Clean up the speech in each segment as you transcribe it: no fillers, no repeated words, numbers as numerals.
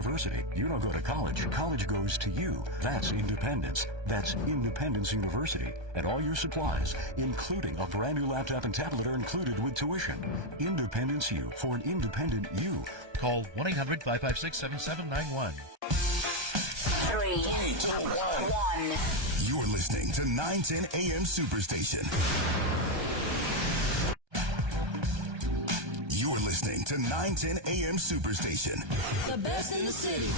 University. You don't go to college. College goes to you. That's independence. That's Independence University. And all your supplies, including a brand new laptop and tablet, are included with tuition. Independence U, for an independent you. Call 1-800-556-7791. 3, 2, 1. You're listening to 910 AM Superstation. You're listening to 910 AM Superstation. The best in the city.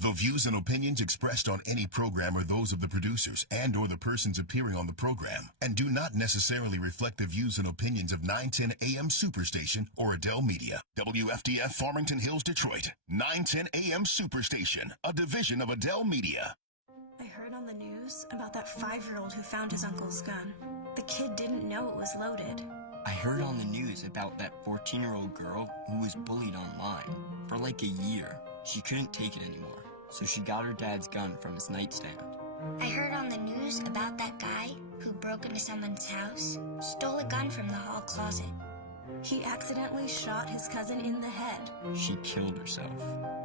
The views and opinions expressed on any program are those of the producers and or the persons appearing on the program and do not necessarily reflect the views and opinions of 910 AM Superstation or Adele Media. WFDF Farmington Hills, Detroit. 910 AM Superstation, a division of Adele Media. I heard on the news about that 5-year-old who found his uncle's gun. The kid didn't know it was loaded. I heard on the news about that 14-year-old girl who was bullied online for like a year. She couldn't take it anymore, so she got her dad's gun from his nightstand. I heard on the news about that guy who broke into someone's house, stole a gun from the hall closet. He accidentally shot his cousin in the head. She killed herself.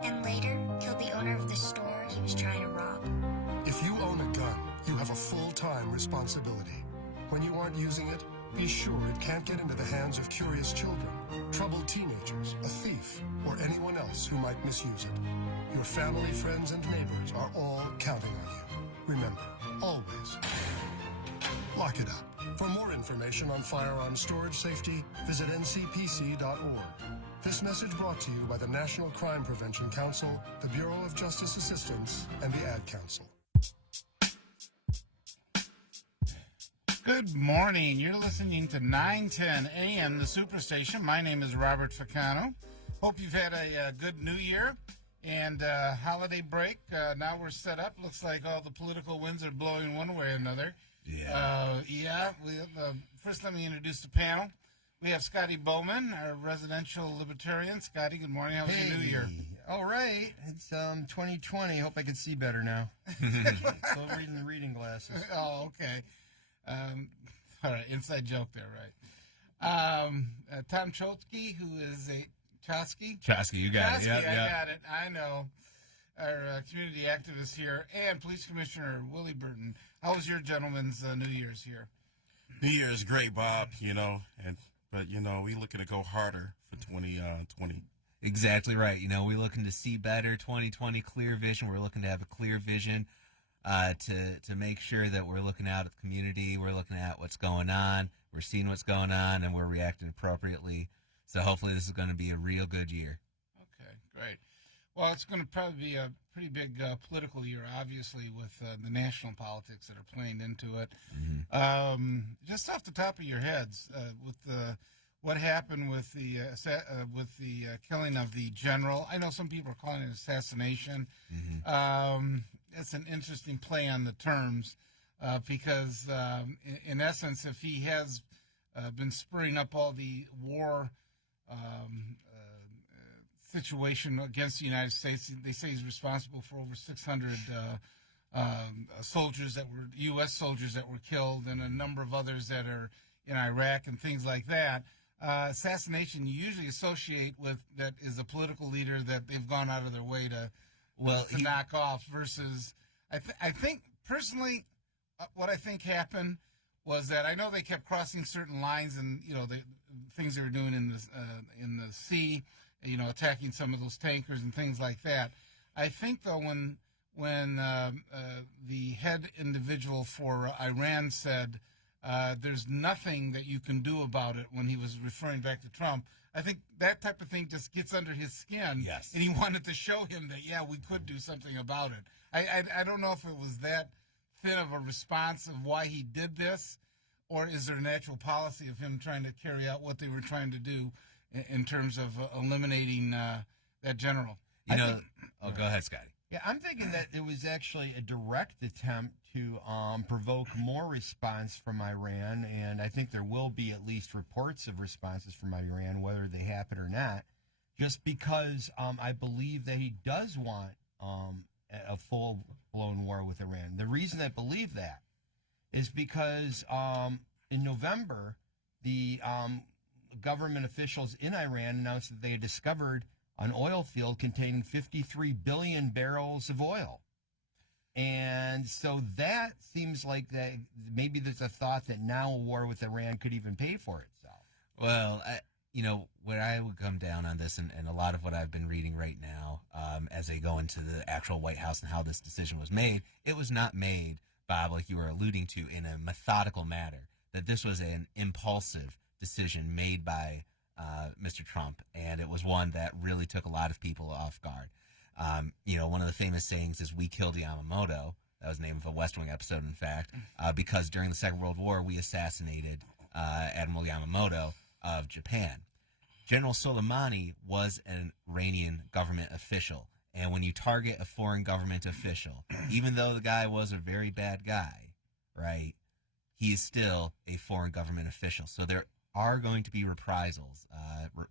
And later, killed the owner of the store he was trying to rob. If you own a gun, you have a full-time responsibility. When you aren't using it, be sure it can't get into the hands of curious children, troubled teenagers, a thief, or anyone else who might misuse it. Your family, friends, and neighbors are all counting on you. Remember, always, lock it up. For more information on firearm storage safety, visit ncpc.org. This message brought to you by the National Crime Prevention Council, the Bureau of Justice Assistance, and the Ad Council. Good morning. You're listening to 910 AM, the Superstation. My name is Robert Ficano. Hope you've had a good New Year and holiday break. Now we're set up. Looks like all the political winds are blowing one way or another. Yeah. First, let me introduce the panel. We have Scotty Boman, our residential libertarian. Scotty, good morning. How was your New Year? All right. It's 2020. Hope I can see better now. Still reading the reading glasses. Oh, okay. All right, inside joke there, right? Tom Choske, who is a Choske, you got it. I got it. I know. Our community activist here, and Police Commissioner Willie Burton. How was your gentleman's New Year's here? New Year's great, Bob, but we're looking to go harder for 2020. Exactly right. We're looking to see better 2020, clear vision. We're looking to have a clear vision to make sure that we're looking out at the community. We're looking at what's going on. We're seeing what's going on, and we're reacting appropriately. So hopefully this is going to be a real good year. Okay, great. Well, it's going to probably be a pretty big political year, obviously, with the national politics that are playing into it. Mm-hmm. Just off the top of your heads, with what happened with the killing of the general, I know some people are calling it assassination. Mm-hmm. It's an interesting play on the terms because, in essence, if he has been spurring up all the war situation against the United States, they say he's responsible for over 600 soldiers that were U.S. soldiers that were killed, and a number of others that are in Iraq and things like that. Assassination you usually associate with that is a political leader that they've gone out of their way to knock off. Versus, I think personally, what I think happened was that I know they kept crossing certain lines, and the things they were doing in the sea. Attacking some of those tankers and things like that. I think, though, when the head individual for Iran said there's nothing that you can do about it when he was referring back to Trump, I think that type of thing just gets under his skin. Yes. And he wanted to show him that, yeah, we could do something about it. I don't know if it was that thin of a response of why he did this, or is there a natural policy of him trying to carry out what they were trying to do in terms of eliminating that general. Go ahead, Scotty. Yeah, I'm thinking that it was actually a direct attempt to provoke more response from Iran, and I think there will be at least reports of responses from Iran, whether they happen or not, just because I believe that he does want a full-blown war with Iran. The reason I believe that is because in November, the government officials in Iran announced that they had discovered an oil field containing 53 billion barrels of oil. And so that seems like that maybe there's a thought that now a war with Iran could even pay for itself. Well, where I would come down on this, and a lot of what I've been reading right now, as I go into the actual White House and how this decision was made, it was not made, Bob, like you were alluding to, in a methodical manner. That this was an impulsive decision made by Mr. Trump, and it was one that really took a lot of people off guard. One of the famous sayings is, "We killed Yamamoto." That was the name of a West Wing episode, in fact, because during the Second World War, we assassinated Admiral Yamamoto of Japan. General Soleimani was an Iranian government official, and when you target a foreign government official, even though the guy was a very bad guy, right, he is still a foreign government official. So there are going to be reprisals.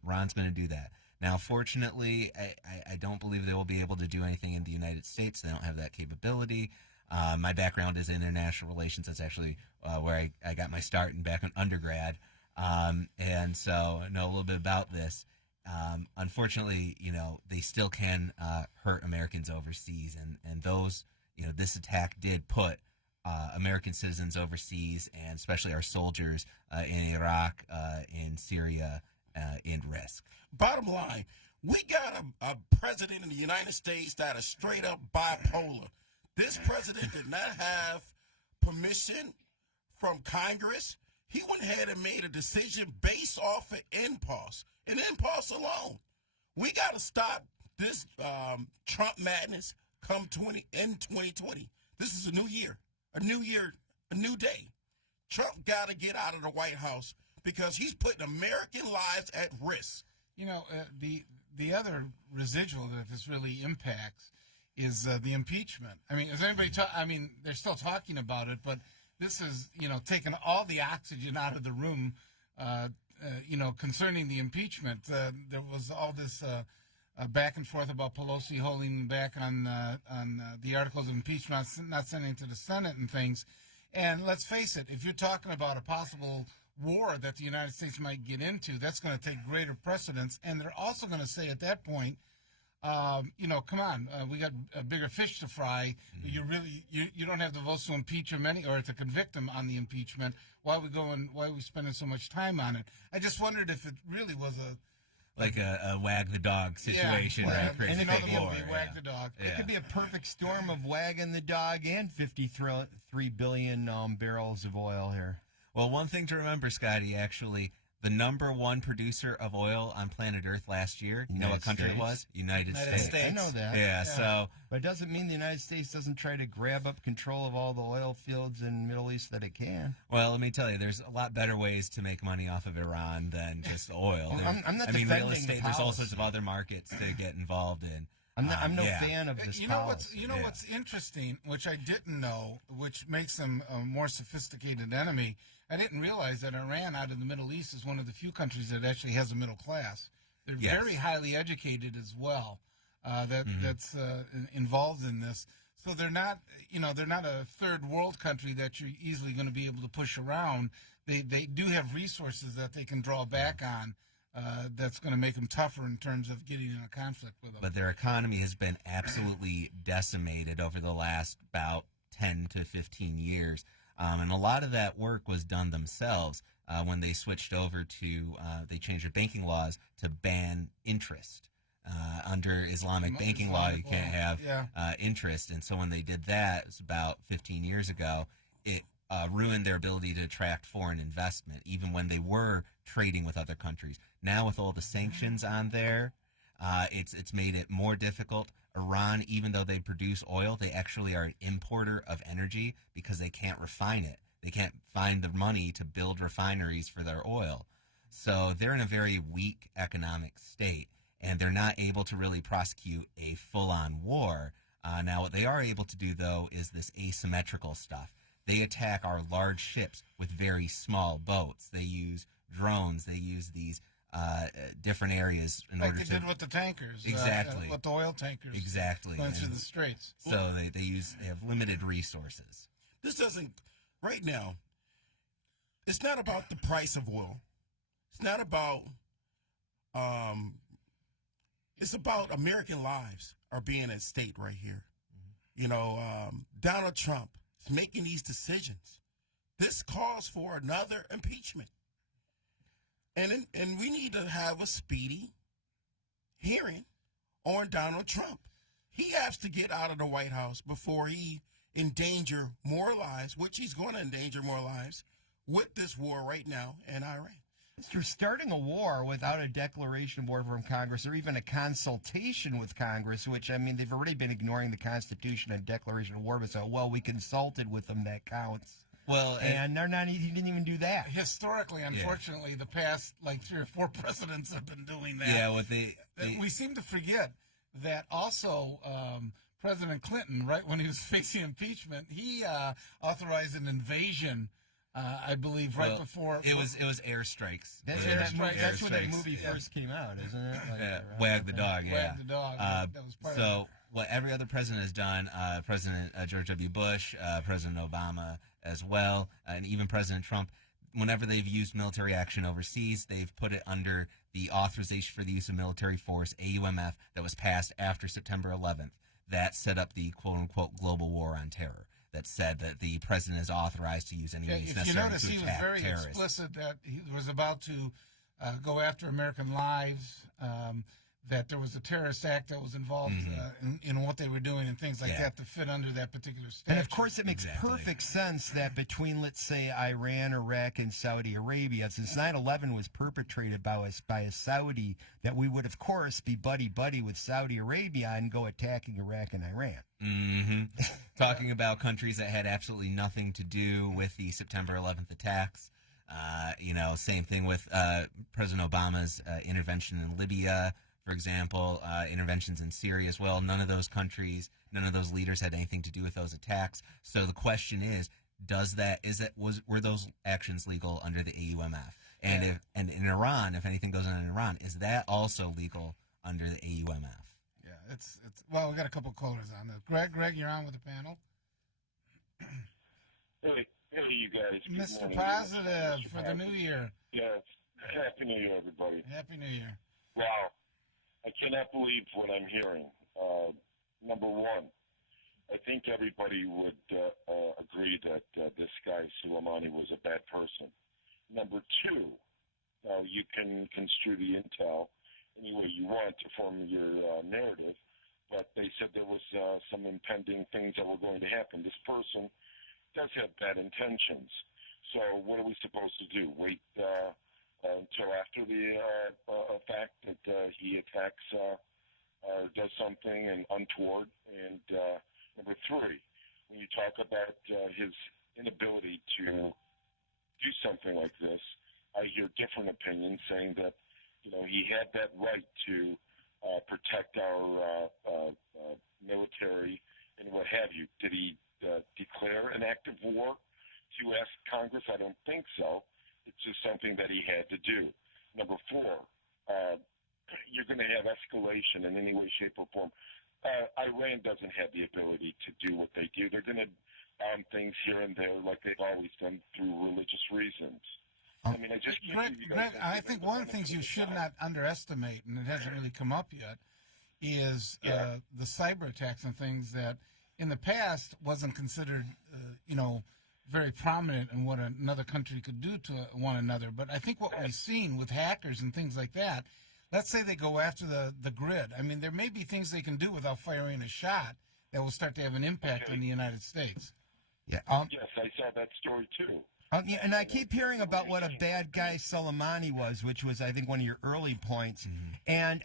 Ron's going to do that. Now, fortunately, I don't believe they will be able to do anything in the United States. They don't have that capability. My background is in international relations. That's actually where I got my start back in undergrad. And so I know a little bit about this. Unfortunately, they still can hurt Americans overseas. And those, this attack did put American citizens overseas, and especially our soldiers in Iraq, in Syria, in risk. Bottom line, we got a president in the United States that is straight up bipolar. This president did not have permission from Congress. He went ahead and made a decision based off of impulse, and impulse alone. We got to stop this Trump madness come 2020. This is a new year, a new day. Trump got to get out of the White House because he's putting American lives at risk. The other residual that this really impacts is the impeachment. I mean, is anybody? They're still talking about it, but this is taking all the oxygen out of the room. Concerning the impeachment, there was all this back and forth about Pelosi holding back on the articles of impeachment, not sending it to the Senate and things. And let's face it, if you're talking about a possible war that the United States might get into, that's going to take greater precedence. And they're also going to say at that point, come on, we got bigger fish to fry. You don't have the votes to impeach him or to convict him on the impeachment. Why are we spending so much time on it? I just wondered if it really was a wag the dog situation. Yeah, right? and the movie, Wag the Dog. Yeah. It could be a perfect storm of wagging the dog and 53 billion barrels of oil here. Well, one thing to remember, Scotty, actually, the number one producer of oil on planet Earth last year, you know what country it was? United States. I know that. Yeah, so... But it doesn't mean the United States doesn't try to grab up control of all the oil fields in the Middle East that it can. Well, let me tell you, there's a lot better ways to make money off of Iran than just oil. Well, I'm not real defending estate, the there's all policy. sorts of other markets to get involved in. I'm no fan of this policy. What's interesting, which I didn't know, which makes them a more sophisticated enemy. I didn't realize that Iran, out of the Middle East, is one of the few countries that actually has a middle class. They're very highly educated as well. That's involved in this. So they're not a third world country that you're easily going to be able to push around. They do have resources that they can draw back on. That's going to make them tougher in terms of getting in a conflict with them. But their economy has been absolutely decimated over the last about 10 to 15 years. And a lot of that work was done themselves when they switched over to, they changed their banking laws to ban interest. Under Islamic banking law, you can't have interest. And so when they did that, it was about 15 years ago, it ruined their ability to attract foreign investment, even when they were trading with other countries. Now with all the sanctions on there, it's made it more difficult. Iran, even though they produce oil, they actually are an importer of energy because they can't refine it. They can't find the money to build refineries for their oil. So they're in a very weak economic state, and they're not able to really prosecute a full-on war. Now, what they are able to do, though, is this asymmetrical stuff. They attack our large ships with very small boats. They use drones. They use these different areas in order to... Like they did with the tankers. Exactly. With the oil tankers. Exactly. Going through the straits. So they have limited resources. This doesn't... Right now, it's not about the price of oil. It's not about It's about American lives are being at stake right here. You know, Donald Trump is making these decisions. This calls for another impeachment. And we need to have a speedy hearing on Donald Trump. He has to get out of the White House before he endanger more lives, which he's going to endanger more lives with this war right now in Iran. You're starting a war without a declaration of war from Congress or even a consultation with Congress, which, I mean, they've already been ignoring the Constitution and Declaration of War, but so, well, we consulted with them, that counts. Well, and they're not. He didn't even do that. Historically, unfortunately, the past like 3 or 4 presidents have been doing that. Yeah, what we seem to forget that also President Clinton, right when he was facing impeachment, he authorized an invasion. I believe before it was airstrikes. That's when that movie first came out, isn't it? Like, Wag the Dog. Wag the Dog. That was part of it. What every other president has done, President George W. Bush, President Obama as well, and even President Trump, whenever they've used military action overseas, they've put it under the Authorization for the Use of Military Force, AUMF, that was passed after September 11th. That set up the quote-unquote global war on terror. That said that the president is authorized to use any means necessary to attack terrorists. If you notice, he was very explicit that he was about to go after American lives, that there was a terrorist act that was involved in what they were doing and things like that to fit under that particular statute. And, of course, it makes perfect sense that between, let's say, Iran, Iraq, and Saudi Arabia, since 9/11 was perpetrated by a Saudi, that we would, of course, be buddy-buddy with Saudi Arabia and go attacking Iraq and Iran. Talking about countries that had absolutely nothing to do with the September 11th attacks. Same thing with President Obama's intervention in Libya, for example, interventions in Syria as well. None of those countries, none of those leaders had anything to do with those attacks. So the question is, were those actions legal under the AUMF? And in Iran, if anything goes on in Iran, is that also legal under the AUMF? Yeah, it's well, we got a couple callers on this. Greg, you're on with the panel. Hey, you guys. Mr. Positive for the new year. Yes. Happy New Year, everybody. Happy New Year. Wow. I cannot believe what I'm hearing. Number one, I think everybody would agree that this guy, Soleimani, was a bad person. Number two, you can construe the intel any way you want to form your narrative, but they said there was some impending things that were going to happen. This person does have bad intentions. So what are we supposed to do? Wait until after the fact that he attacks or does something untoward? And number three, when you talk about his inability to do something like this, I hear different opinions saying that he had that right to protect our military and what have you. Did he declare an act of war to ask Congress? I don't think so. It's just something that he had to do. Number four, you're going to have escalation in any way, shape, or form. Iran doesn't have the ability to do what they do. They're going to bomb things here and there like they've always done through religious reasons. I mean, Greg, I think one of the things you should not underestimate, and it hasn't really come up yet, is the cyber attacks and things that in the past wasn't considered, very prominent in what another country could do to one another. But I think what we've seen with hackers and things like that, let's say they go after the grid. I mean, there may be things they can do without firing a shot that will start to have an impact on the United States. Yeah. Yes, I saw that story too. And I keep hearing about what a bad guy Soleimani was, which was, I think, one of your early points. And,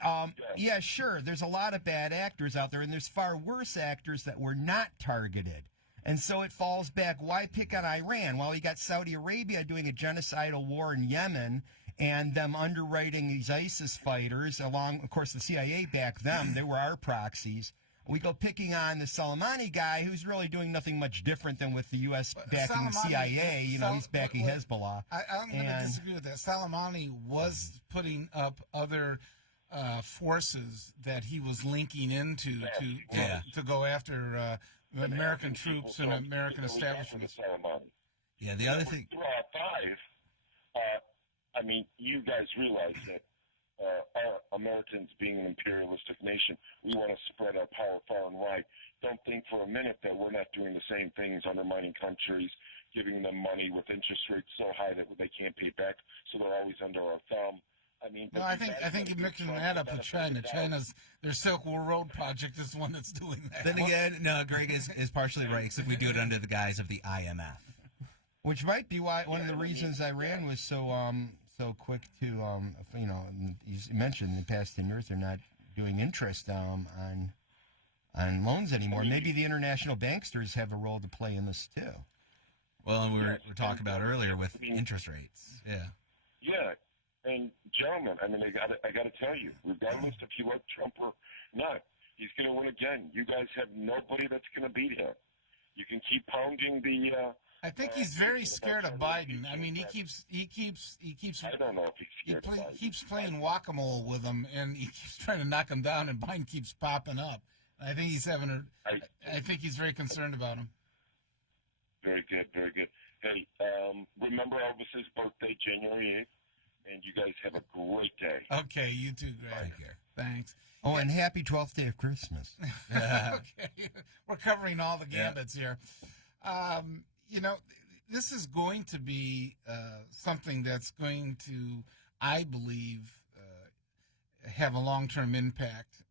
yeah, sure, there's a lot of bad actors out there, and there's far worse actors that were not targeted. And so it falls back. Why pick on Iran? Well, you got Saudi Arabia doing a genocidal war in Yemen and them underwriting these ISIS fighters along, of course, the CIA backed them. They were our proxies. We go picking on the Soleimani guy, who's really doing nothing much different than with the U.S. backing the CIA. He's backing Hezbollah. I'm going to disagree with that. Soleimani was putting up other forces that he was linking into to go after American troops and American establishments. Yeah, the other thing. Five, I mean, you guys realize that our Americans being an imperialistic nation, we want to spread our power far and wide. Don't think for a minute that we're not doing the same things, undermining countries, giving them money with interest rates so high that they can't pay back, so they're always under our thumb. I mean, no, I think you're mixing that up with China. China's their Silk Road project is the one that's doing that. Then again, no, Greg is partially right, except we do it under the guise of the IMF, which might be why one of the reasons Iran was so quick to you mentioned in the past 10 years they're not doing interest on loans anymore. Maybe the international banksters have a role to play in this too. Well, and we were talking about earlier with interest rates. Yeah. Yeah. And gentlemen, I mean, I got to tell you, regardless if you like Trump or not, he's going to win again. You guys have nobody that's going to beat him. You can keep pounding the. I think he's very scared of Biden. I mean, he keeps. I don't know if he's scared of Biden. He keeps playing whack-a-mole with him, and he keeps trying to knock him down, and Biden keeps popping up. I think he's I think he's very concerned about him. Very good, very good. Hey, remember Elvis's birthday, January 8th? And you guys have a great day. Okay, you too, Greg. Thanks. Oh, and happy 12th day of Christmas. Okay, we're covering all the gambits here. This is going to be something that's going to, I believe, have a long-term impact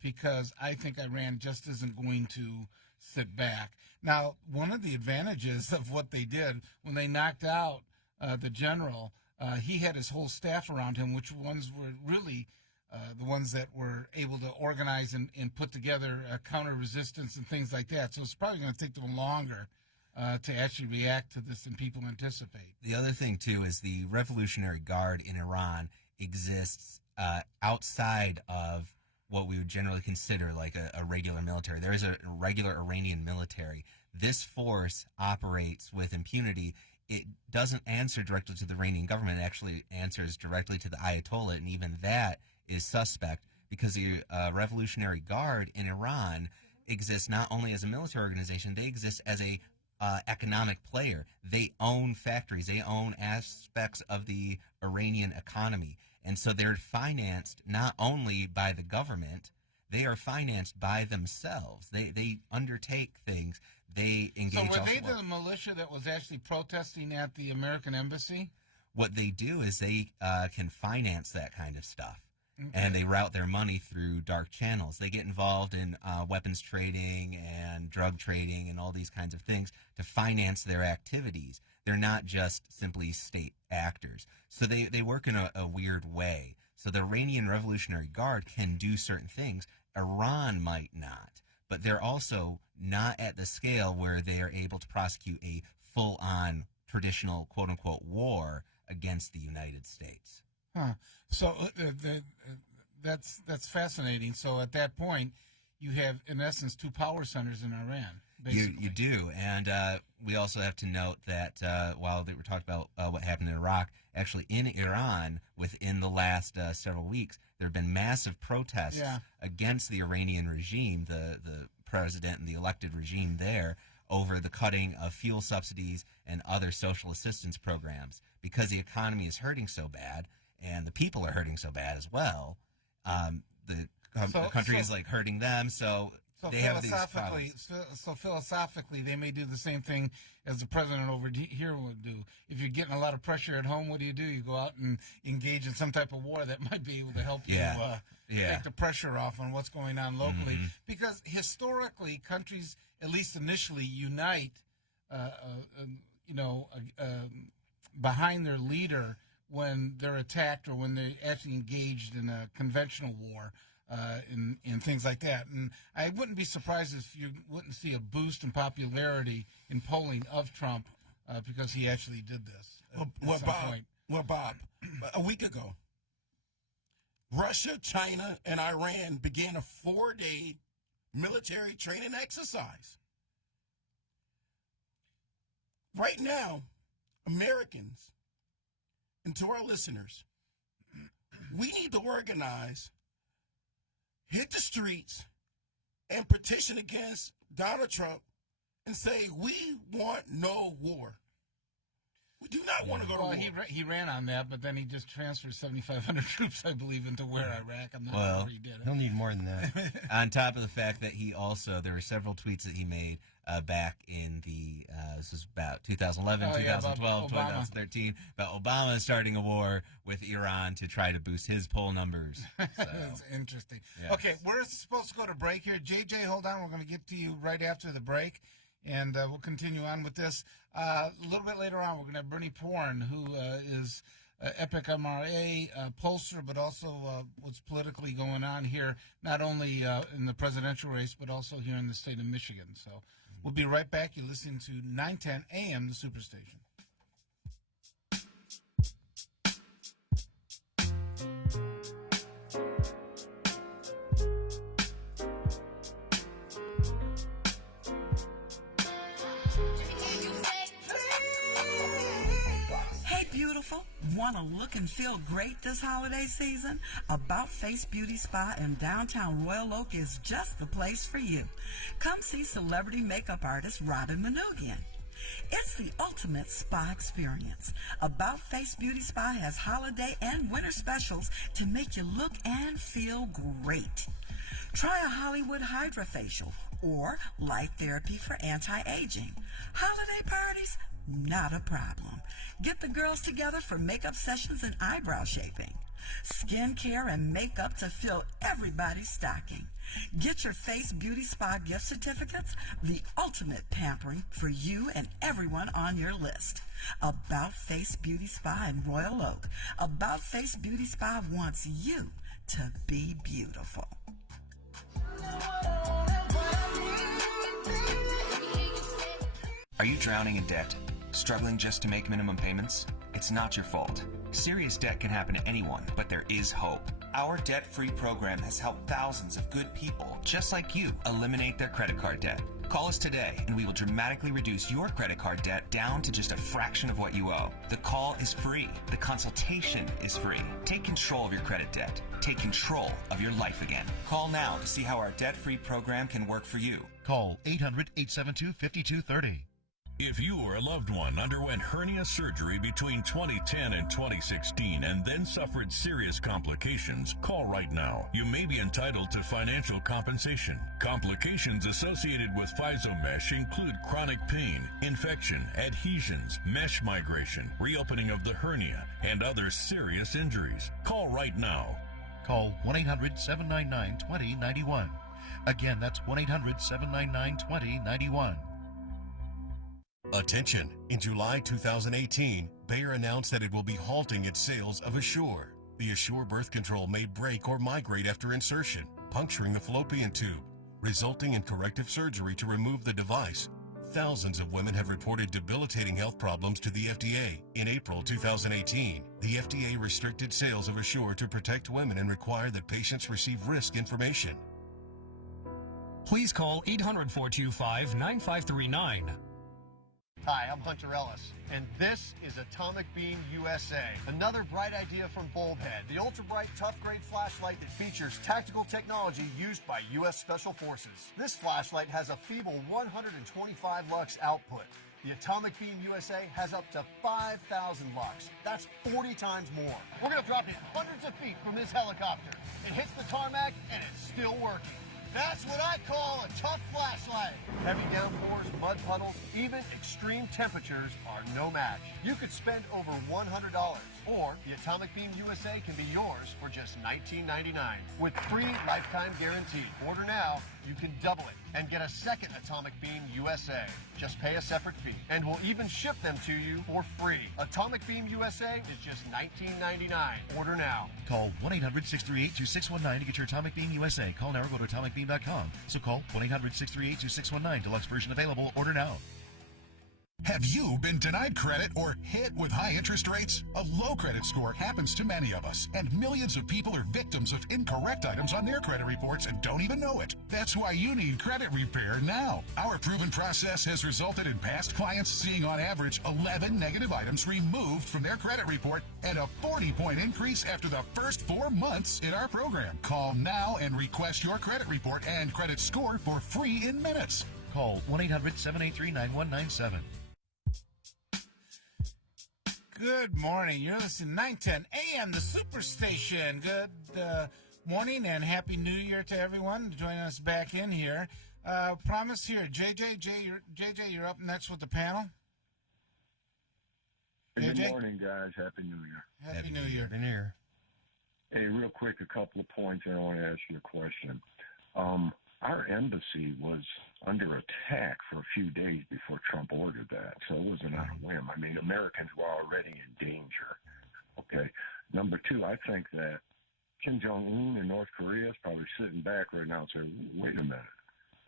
because I think Iran just isn't going to sit back. Now, one of the advantages of what they did when they knocked out the general, he had his whole staff around him, which ones were really the ones that were able to organize and put together counter-resistance and things like that. So it's probably going to take them longer to actually react to this than people anticipate. The other thing, too, is the Revolutionary Guard in Iran exists outside of what we would generally consider like a regular military. There is a regular Iranian military. This force operates with impunity. It doesn't answer directly to the Iranian government. It actually answers directly to the Ayatollah, and even that is suspect because the Revolutionary Guard in Iran exists not only as a military organization, they exist as a economic player. They own factories. They own aspects of the Iranian economy. And so they're financed not only by the government, they are financed by themselves. They undertake things. They engage. So were they the militia that was actually protesting at the American embassy? What they do is they can finance that kind of stuff. Okay. And they route their money through dark channels. They get involved in weapons trading and drug trading and all these kinds of things to finance their activities. They're not just simply state actors. So they work in a weird way. So the Iranian Revolutionary Guard can do certain things. Iran might not. But they're also not at the scale where they are able to prosecute a full-on traditional quote-unquote war against the United States. Huh. So that's fascinating. So at that point, you have, in essence, two power centers in Iran. You do. And we also have to note that while they were talking about what happened in Iraq, actually in Iran, within the last several weeks, there have been massive protests against the Iranian regime, the president and the elected regime there, over the cutting of fuel subsidies and other social assistance programs because the economy is hurting so bad and the people are hurting so bad as well. The country is like hurting them, so they have these problems. So philosophically, they may do the same thing as the president over here would do. If you're getting a lot of pressure at home, what do? You go out and engage in some type of war that might be able to help you take the pressure off on what's going on locally. Mm-hmm. Because historically, countries, at least initially, unite, behind their leader when they're attacked or when they're actually engaged in a conventional war. In things like that. And I wouldn't be surprised if you wouldn't see a boost in popularity in polling of Trump because he actually did this. Bob, a week ago, Russia, China, and Iran began a 4-day military training exercise. Right now, Americans, and to our listeners, we need to organize, hit the streets, and petition against Donald Trump and say, we want no war. We do not want to go to war. He ran on that, but then he just transferred 7,500 troops, I believe, into where Iraq. I'm not sure he did it. He'll need more than that. On top of the fact that there were several tweets that he made back in this was about 2011, 2012, 2013, about Obama starting a war with Iran to try to boost his poll numbers. So. That's interesting. Yes. Okay, we're supposed to go to break here. JJ, hold on. We're going to get to you right after the break, and we'll continue on with this. A little bit later on, we're going to have Bernie Porn, who is Epic MRA, Polster, but also what's politically going on here, not only in the presidential race, but also here in the state of Michigan. So we'll be right back. You're listening to 910 AM, the Superstation. Beautiful? Want to look and feel great this holiday season? About Face Beauty Spa in downtown Royal Oak is just the place for you. Come see celebrity makeup artist Robin Manoogian. It's the ultimate spa experience. About Face Beauty Spa has holiday and winter specials to make you look and feel great. Try a Hollywood Hydrofacial or light therapy for anti-aging. Holiday parties? Not a problem. Get the girls together for makeup sessions and eyebrow shaping. Skincare and makeup to fill everybody's stocking. Get your Face Beauty Spa gift certificates, the ultimate pampering for you and everyone on your list. About Face Beauty Spa in Royal Oak. About Face Beauty Spa wants you to be beautiful. Are you drowning in debt? Struggling just to make minimum payments? It's not your fault. Serious debt can happen to anyone, but there is hope. Our debt-free program has helped thousands of good people, just like you, eliminate their credit card debt. Call us today, and we will dramatically reduce your credit card debt down to just a fraction of what you owe. The call is free. The consultation is free. Take control of your credit debt. Take control of your life again. Call now to see how our debt-free program can work for you. Call 800-872-5230. If you or a loved one underwent hernia surgery between 2010 and 2016 and then suffered serious complications, call right now. You may be entitled to financial compensation. Complications associated with physomesh include chronic pain, infection, adhesions, mesh migration, reopening of the hernia, and other serious injuries. Call right now. Call 1-800-799-2091. Again, that's 1-800-799-2091. Attention! In July 2018, Bayer announced that it will be halting its sales of Assure. The Assure birth control may break or migrate after insertion, puncturing the fallopian tube, resulting in corrective surgery to remove the device. Thousands of women have reported debilitating health problems to the FDA. In April 2018, the FDA restricted sales of Assure to protect women and required that patients receive risk information. Please call 800-425-9539. Hi, I'm Hunter Ellis, and this is Atomic Beam USA, another bright idea from Bulbhead, the ultra-bright, tough-grade flashlight that features tactical technology used by U.S. Special Forces. This flashlight has a feeble 125 lux output. The Atomic Beam USA has up to 5,000 lux. That's 40 times more. We're going to drop it hundreds of feet from this helicopter. It hits the tarmac, and it's still working. That's what I call a tough flashlight. Heavy downpours, mud puddles, even extreme temperatures are no match. You could spend over $100, or the Atomic Beam USA can be yours for just $19.99 with free lifetime guarantee. Order now, you can double it and get a second Atomic Beam USA. Just pay a separate fee, and we'll even ship them to you for free. Atomic Beam USA is just $19.99. Order now. Call 1-800-638-2619 to get your Atomic Beam USA. Call now or go to atomicbeam.com. So call 1-800-638-2619. Deluxe version available. Order now. Have you been denied credit or hit with high interest rates? A low credit score happens to many of us, and millions of people are victims of incorrect items on their credit reports and don't even know it. That's why you need credit repair now. Our proven process has resulted in past clients seeing on average 11 negative items removed from their credit report and a 40-point increase after the first 4 months in our program. Call now and request your credit report and credit score for free in minutes. Call 1-800-783-9197. Good morning. You're listening to 910 AM, the Superstation. Good morning and Happy New Year to everyone joining us back in here. Promise here, JJ, you're up next with the panel. Good JJ? morning, guys. Happy New Year. Happy New Year. Happy New Year. Hey, real quick, a couple of points, and I want to ask you a question. Our embassy was under attack for a few days before Trump ordered that, so it wasn't on a whim. I mean, Americans were already in danger. Okay. Number two, I think that Kim Jong-un in North Korea is probably sitting back right now and saying, wait a minute,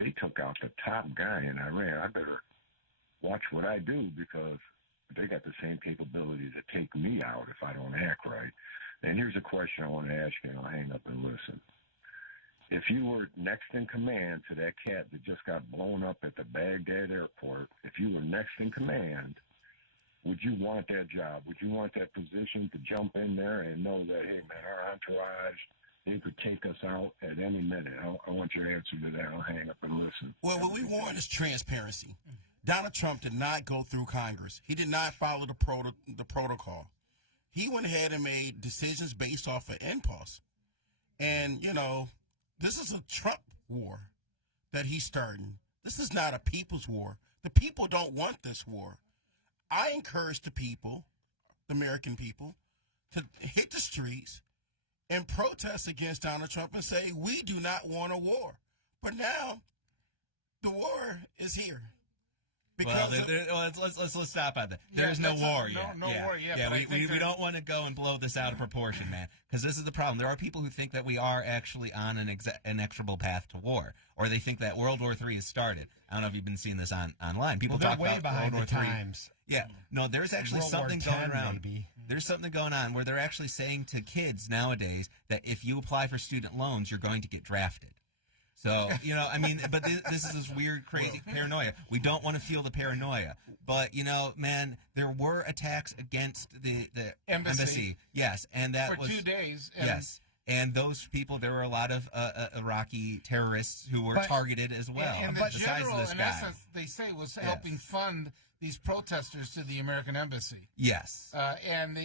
they took out the top guy in Iran. I better watch what I do because they got the same capability to take me out if I don't act right. And here's a question I want to ask you, and I'll hang up and listen. If you were next in command to that cat that just got blown up at the Baghdad airport, if you were next in command, would you want that job? Would you want that position to jump in there and know that, hey, man, our entourage, they could take us out at any minute? I want your answer to that. I'll hang up and listen. Well, what we want is transparency. Donald Trump did not go through Congress. He did not follow the protocol. He went ahead and made decisions based off of impulse. And, you know, this is a Trump war that he's starting. This is not a people's war. The people don't want this war. I encourage the people, the American people, to hit the streets and protest against Donald Trump and say, we do not want a war. But now, the war is here. Well, let's stop at that. There is no war yet. No war yet. Yeah, we don't want to go and blow this out of proportion, man, because this is the problem. There are people who think that we are actually on an inexorable path to war, or they think that World War III has started. I don't know if you've been seeing this online. People talk about World War III. Yeah, no, there's actually something going around. Maybe. There's something going on where they're actually saying to kids nowadays that if you apply for student loans, you're going to get drafted. So, you know, I mean, but this is this weird, crazy paranoia. We don't want to feel the paranoia. But, you know, man, there were attacks against the embassy. Yes, and that was... For 2 days. Yes, and those people, there were a lot of Iraqi terrorists who were targeted as well. And the general, in essence, they say, was helping fund these protesters to the American embassy. Yes. And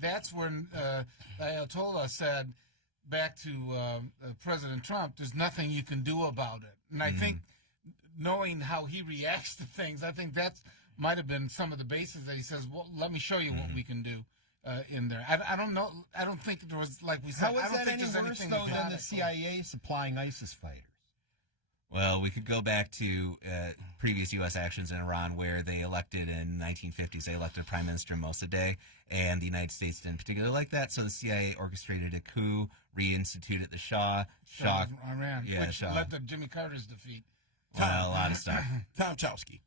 that's when the Ayatollah said... back to President Trump, there's nothing you can do about it. And I think knowing how he reacts to things, I think that might have been some of the basis that he says, well, let me show you what we can do in there. I don't know. I don't think there was, like we said, I don't think there's anything worse, though, than the CIA supplying ISIS fighters? Well, we could go back to previous U.S. actions in Iran where they elected in 1950s, they elected Prime Minister Mossadegh, and the United States didn't particularly like that, so the CIA orchestrated a coup, reinstituted the Shah. Iran, which led to Jimmy Carter's defeat. Well, a lot of stuff. Tom Choske,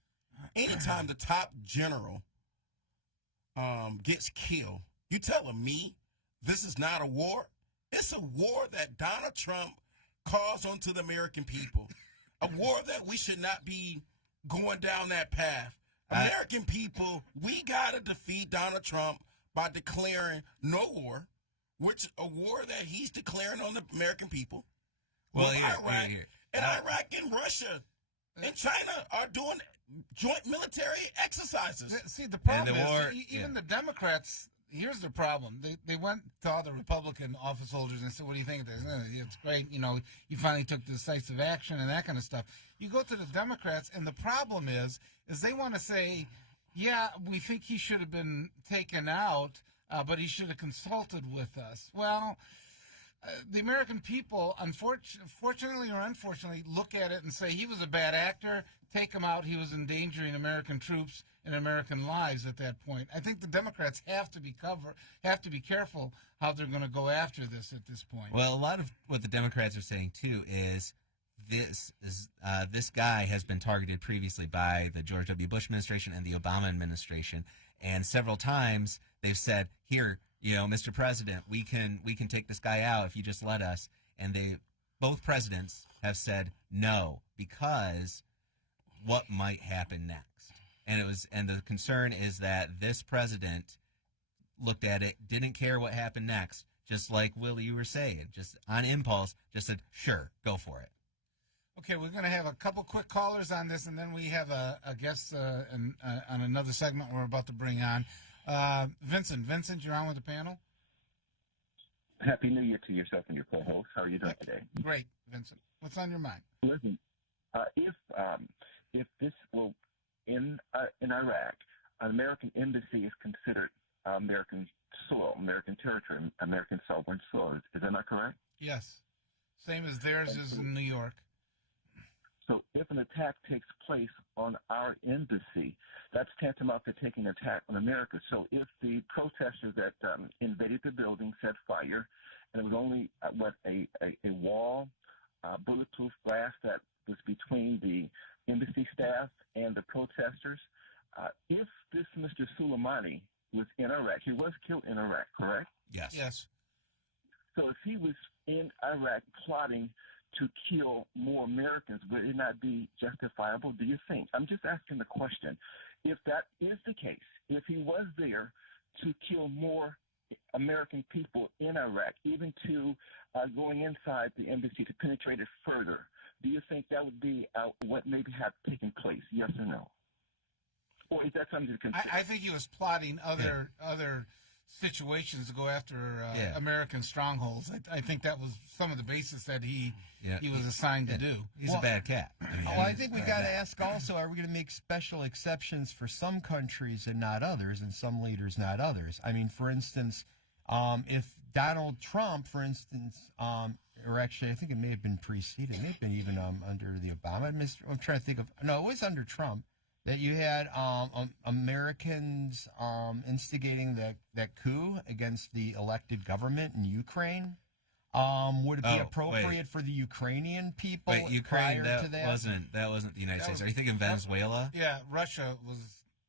anytime the top general gets killed, you telling me this is not a war? It's a war that Donald Trump caused onto the American people. A war that we should not be going down that path. American people, we got to defeat Donald Trump by declaring no war, which a war that he's declaring on the American people. Well, Iraq and Russia and China are doing joint military exercises. See, the problem is, even the Democrats, here's the problem. They went to all the Republican office holders and said, what do you think of this? It's great. You know, you finally took decisive action and that kind of stuff. You go to the Democrats, and the problem is they want to say, yeah, we think he should have been taken out, but he should have consulted with us. Well, the American people, fortunately or unfortunately, look at it and say he was a bad actor, take him out, he was endangering American troops and American lives at that point. I think the Democrats have to be careful how they're going to go after this at this point. Well, a lot of what the Democrats are saying too is this guy has been targeted previously by the George W. Bush administration and the Obama administration, and several times they've said, "Here, you know, Mr. President, we can take this guy out if you just let us." And both presidents have said no because what might happen next. And the concern is that this president looked at it, didn't care what happened next, just like Willie, you were saying, just on impulse, just said, sure, go for it. Okay, we're going to have a couple quick callers on this, and then we have a guest on another segment we're about to bring on. Vincent, you're on with the panel. Happy New Year to yourself and your co-host. How are you doing today? Great, Vincent. What's on your mind? Listen, if this will in Iraq, an American embassy is considered American soil, American territory, American sovereign soil. Is that not correct? Yes. Same as theirs is in New York. So if an attack takes place on our embassy, that's tantamount to taking an attack on America. So if the protesters that invaded the building set fire, and it was only a wall, bulletproof glass that was between the embassy staff and the protesters, if this Mr. Soleimani was in Iraq, he was killed in Iraq, correct? Yes. Yes. So if he was in Iraq plotting to kill more Americans, would it not be justifiable, do you think? I'm just asking the question. If that is the case, if he was there to kill more American people in Iraq, even to going inside the embassy to penetrate it further, do you think that would be what maybe had taken place, yes or no? Or is that something to consider? I think he was plotting other situations to go after American strongholds. I think that was some of the basis that he was assigned to do. He's a bad cat. I think we got to ask also, are we going to make special exceptions for some countries and not others, and some leaders not others? I mean, for instance, if Donald Trump, for instance, or actually I think it may have been preceded, it may have been even under the Obama administration. I'm trying to think of, no, it was under Trump, that you had Americans instigating that coup against the elected government in Ukraine. Would it be appropriate for the Ukrainian people Ukraine, prior to that? Wasn't the United States. Are you thinking Venezuela? Yeah, Russia was.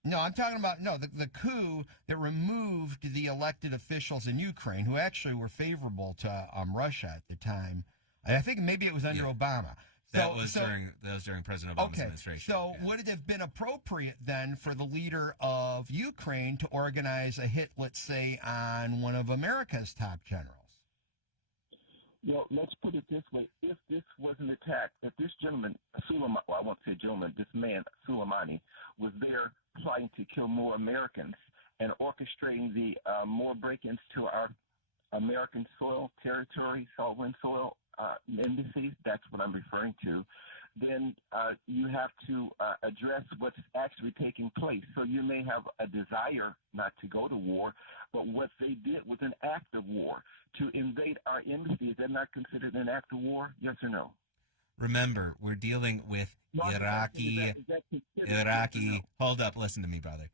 No, I'm talking about the coup that removed the elected officials in Ukraine, who actually were favorable to Russia at the time. And I think maybe it was under Obama. That was during President Obama's administration. So would it have been appropriate then for the leader of Ukraine to organize a hit, let's say, on one of America's top generals? Well, let's put it this way. If this was an attack, if this gentleman, Soleimani, well, I won't say gentleman, this man, Soleimani, was there plotting to kill more Americans and orchestrating the more break-ins to our American soil, territory, sovereign soil, embassies, that's what I'm referring to, then you have to address what's actually taking place. So you may have a desire not to go to war, but what they did was an act of war. To invade our embassy, is that not considered an act of war? Yes or no? Remember, we're dealing with Iraqi. Hold up, listen to me, brother.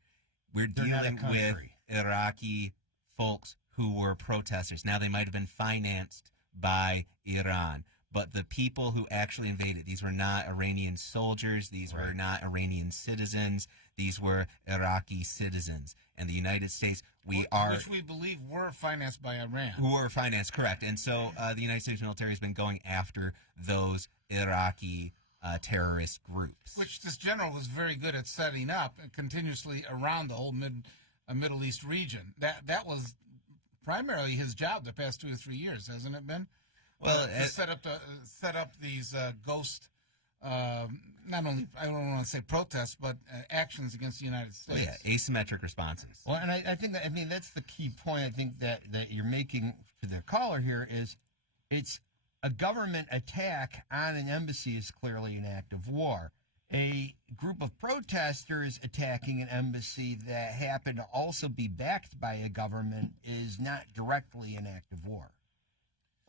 We're dealing with Iraqi folks who were protesters. Now, they might have been financed by Iran, but the people who actually invaded, these were not Iranian soldiers, these were not Iranian citizens, these were Iraqi citizens. And the United States, which we believe were financed by Iran. Who were financed, correct. And so the United States military has been going after those Iraqi terrorist groups. Which this general was very good at setting up continuously around the whole Middle East region. That was primarily his job the past 2 or 3 years, hasn't it been? Well, to set up these ghost, not only, I don't want to say protests, but actions against the United States. Yeah, asymmetric responses. Well, and I think that, that's the key point. I think that you're making to the caller here is, it's a government attack on an embassy is clearly an act of war. A group of protesters attacking an embassy that happen to also be backed by a government is not directly an act of war.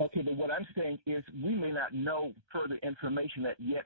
Okay, but what I'm saying is we may not know further information that yet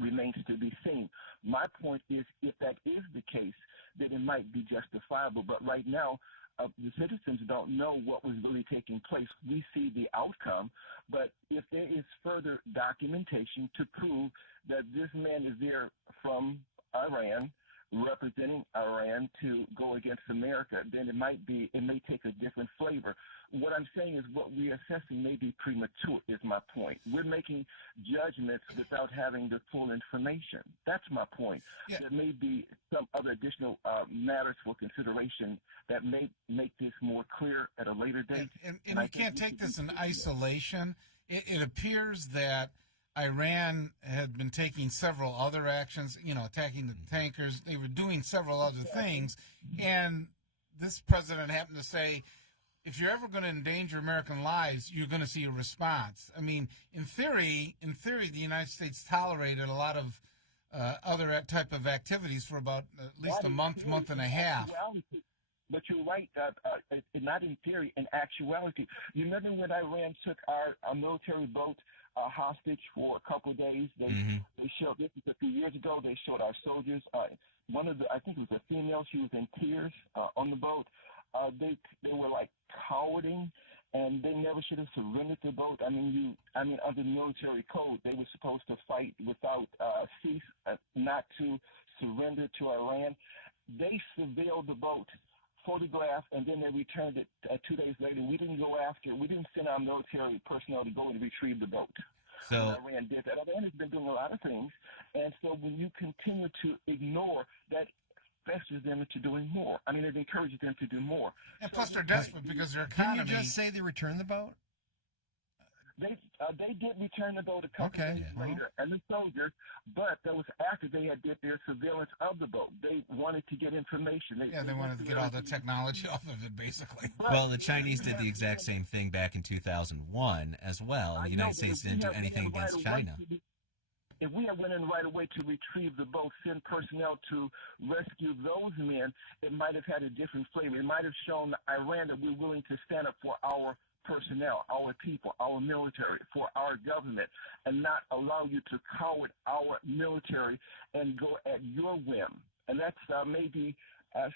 remains to be seen. My point is, if that is the case, then it might be justifiable. But right now, the citizens don't know what was really taking place. We see the outcome, but if there is further documentation to prove that this man is there from Iran, representing Iran to go against America, then it may take a different flavor. What I'm saying is what we're assessing may be premature, is my point. We're making judgments without having the full information. That's my point. Yeah. There may be some other additional matters for consideration that may make this more clear at a later date. And you can't take this in isolation. It appears that Iran had been taking several other actions, attacking the tankers. They were doing several other things, and this president happened to say, if you're ever going to endanger American lives, you're going to see a response. I mean, in theory, the United States tolerated a lot of other type of activities for about at least a month and a half. But you're right, not in theory, in actuality. You remember when Iran took our military boat hostage for a couple of days? They showed, this was a few years ago, they showed our soldiers, one of the, I think it was a female, she was in tears on the boat. They were like cowarding, and they never should have surrendered the boat. I mean, under military code, they were supposed to fight without cease, not to surrender to Iran. They surveilled the boat, photographed, and then they returned it 2 days later. We didn't go after it. We didn't send our military personnel to go and retrieve the boat. So Iran did that. Iran has been doing a lot of things, and so when you continue to ignore that, festers them into doing more. I mean, it encourages them to do more. And plus, they're desperate because their economy. Didn't you just say they returned the boat? They did return the boat a couple days later, and the soldiers, but that was after they had did their surveillance of the boat. They wanted to get information. They wanted to get all the technology off of it, basically. Well, the Chinese did the exact same thing back in 2001 as well. The United States didn't do anything against China. If we had went in right away to retrieve the boat, send personnel to rescue those men, it might have had a different flavor. It might have shown Iran that we're willing to stand up for our personnel, our people, our military, for our government, and not allow you to coward our military and go at your whim. And that's maybe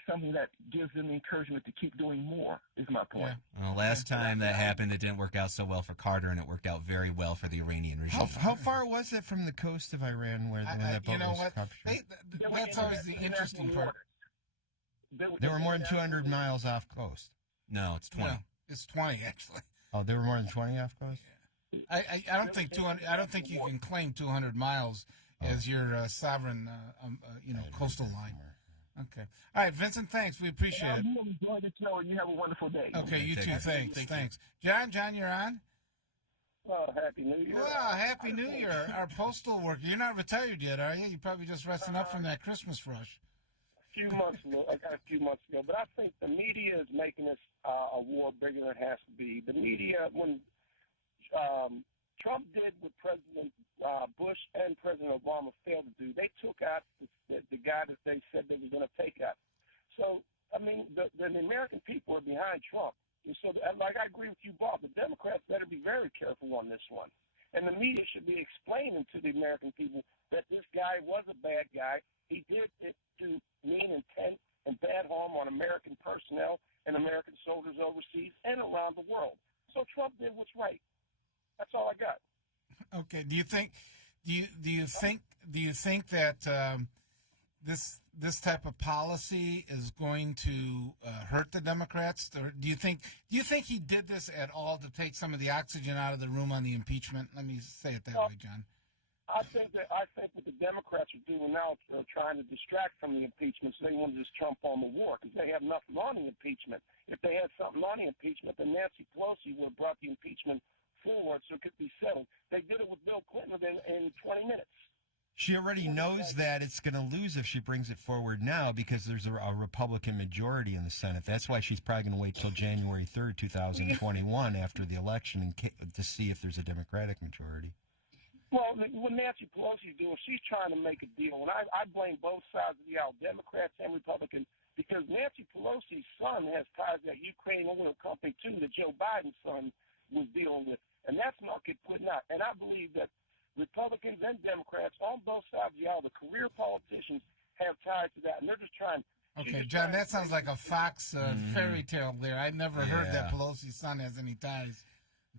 something that gives them the encouragement to keep doing more, is my point. Yeah. Well, last time that happened, it didn't work out so well for Carter, and it worked out very well for the Iranian regime. How far was it from the coast of Iran where that boat was captured? That's always the interesting part. They were more than 200 miles off coast. No, it's 20. No, it's 20, actually. Oh, they were more than 20 off coast? I don't think 200. I don't think you can claim 200 miles as your sovereign, coastal line. Okay. All right, Vincent, thanks. We appreciate it. You enjoy the show, and you have a wonderful day. Okay, you too. Thanks. John, you're on? Well, Happy New Year. Well, Happy New Year. Our postal worker. You're not retired yet, are you? You're probably just resting up from that Christmas rush. A few months ago. But I think the media is making this a war bigger than it has to be. The media, when Trump did what President Bush and President Obama failed to do, they took out the guy that they said they were going to take out. So, I mean, the American people are behind Trump. And so, like I agree with you, Bob, the Democrats better be very careful on this one. And the media should be explaining to the American people that this guy was a bad guy. He did it to mean intent and bad harm on American personnel and American soldiers overseas and around the world. So Trump did what's right. That's all I got. Okay. Do you think that this type of policy is going to hurt the Democrats? Or do you think he did this at all to take some of the oxygen out of the room on the impeachment? Let me say it that way, John. I think what the Democrats are doing now is trying to distract from the impeachment, so they want to just trump on the war because they have nothing on the impeachment. If they had something on the impeachment, then Nancy Pelosi would have brought the impeachment forward so it could be settled. They did it with Bill Clinton in 20 minutes. She already knows that it's going to lose if she brings it forward now because there's a Republican majority in the Senate. That's why she's probably going to wait till January 3rd, 2021 after the election to see if there's a Democratic majority. Well, what Nancy Pelosi's doing, she's trying to make a deal. And I blame both sides of the aisle, Democrats and Republicans, because Nancy Pelosi's son has ties to that Ukraine oil company, too, that Joe Biden's son was dealing with. And that's not get put out. And I believe that Republicans and Democrats on both sides of the aisle, the career politicians, have ties to that. And they're just trying. Okay, John, that sounds like a Fox fairy tale there. I never heard that Pelosi's son has any ties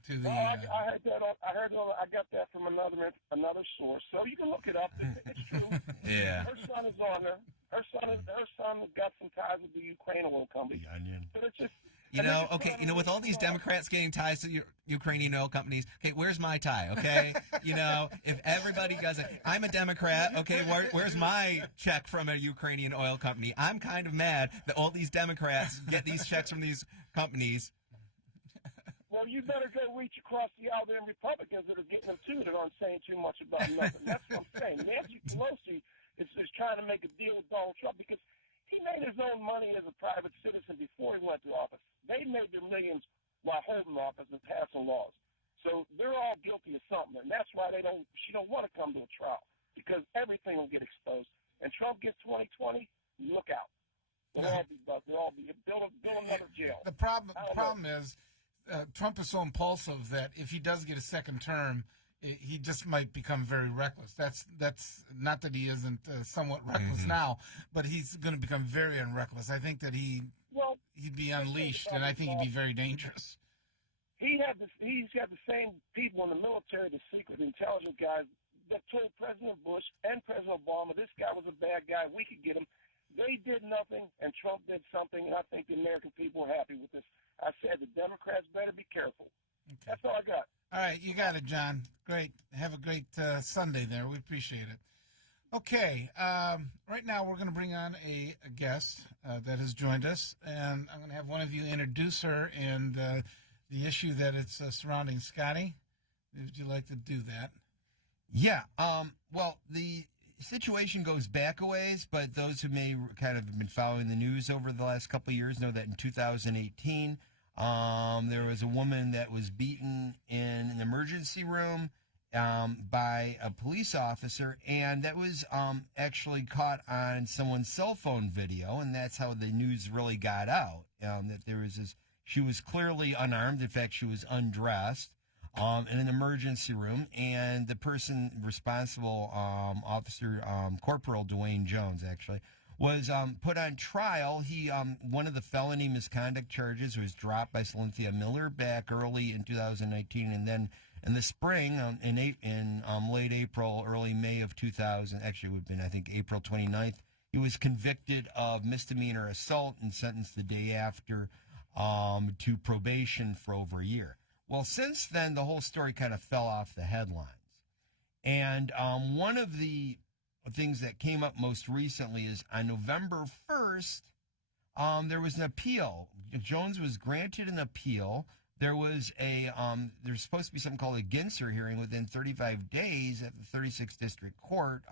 to the. I heard that. I got that from another source. So you can look it up. It's true. Yeah. Her son is on there. Her son has got some ties with the Ukraine oil company. The Onion. But it's just. With all these Democrats getting ties to Ukrainian oil companies, okay, where's my tie, okay? If everybody does it, I'm a Democrat, okay, where's my check from a Ukrainian oil company? I'm kind of mad that all these Democrats get these checks from these companies. Well, you better go reach across the aisle there, Republicans that are getting them too that aren't saying too much about nothing. That's what I'm saying. Nancy Pelosi is trying to make a deal with Donald Trump because he made his own money as a private citizen before everything will get exposed. And Trump gets 2020, look out. They'll all be bugged. They'll all be build another jail. The problem is Trump is so impulsive that if he does get a second term, he just might become very reckless. That's not that he isn't somewhat reckless now, but he's going to become very unreckless. I think that he'd be unleashed, and I think he'd be very dangerous. He's got the same people in the military, the secret intelligence guys, that told President Bush and President Obama this guy was a bad guy. We could get him. They did nothing, and Trump did something, and I think the American people are happy with this. I said the Democrats better be careful. Okay. That's all I got. All right, you got it, John. Great. Have a great Sunday there. We appreciate it. Okay, right now we're going to bring on a guest that has joined us, and I'm going to have one of you introduce her and the issue that it's surrounding Scotty. Would you like to do that? Yeah. Well, the situation goes back a ways, but those who may kind of have been following the news over the last couple of years know that in 2018, there was a woman that was beaten in an emergency room by a police officer, and that was actually caught on someone's cell phone video, and that's how the news really got out. That there was this, she was clearly unarmed. In fact, she was undressed in an emergency room, and the person responsible, Officer Corporal Dwayne Jones, actually, was put on trial. He one of the felony misconduct charges was dropped by Cynthia Miller back early in 2019, and then in the spring, in late April, early May of 2000, actually it would have been, I think, April 29th, he was convicted of misdemeanor assault and sentenced the day after to probation for over a year. Well, since then, the whole story kind of fell off the headlines. And one of the things that came up most recently is on November 1st, there was an appeal. Jones was granted an appeal. There was there's supposed to be something called a Ginser hearing within 35 days at the 36th District Court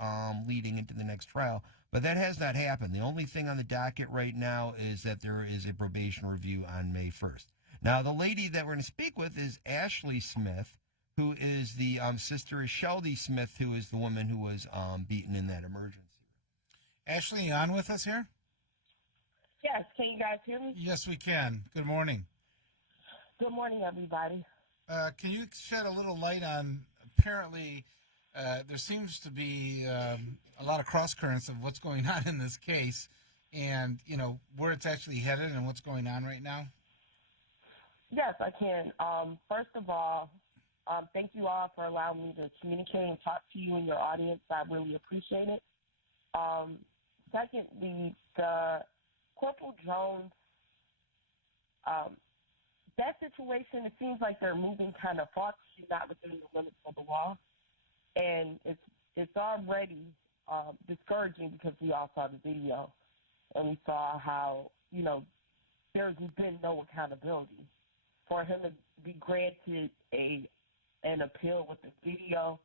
leading into the next trial. But that has not happened. The only thing on the docket right now is that there is a probation review on May 1st. Now, the lady that we're going to speak with is Ashley Smith, who is the sister of Sheldy Smith, who is the woman who was beaten in that emergency. Ashley, you on with us here? Yes. Can you guys hear me? Yes, we can. Good morning. Good morning, everybody. Can you shed a little light on, apparently, there seems to be a lot of cross currents of what's going on in this case and, you know, where it's actually headed and what's going on right now? Yes, I can. First of all, thank you all for allowing me to communicate and talk to you and your audience. I really appreciate it. Secondly, the Corporal Jones, that situation, it seems like they're moving kind of far, not within the limits of the law. And it's already discouraging because we all saw the video and we saw how, you know, there's been no accountability. For him to be granted an appeal with the video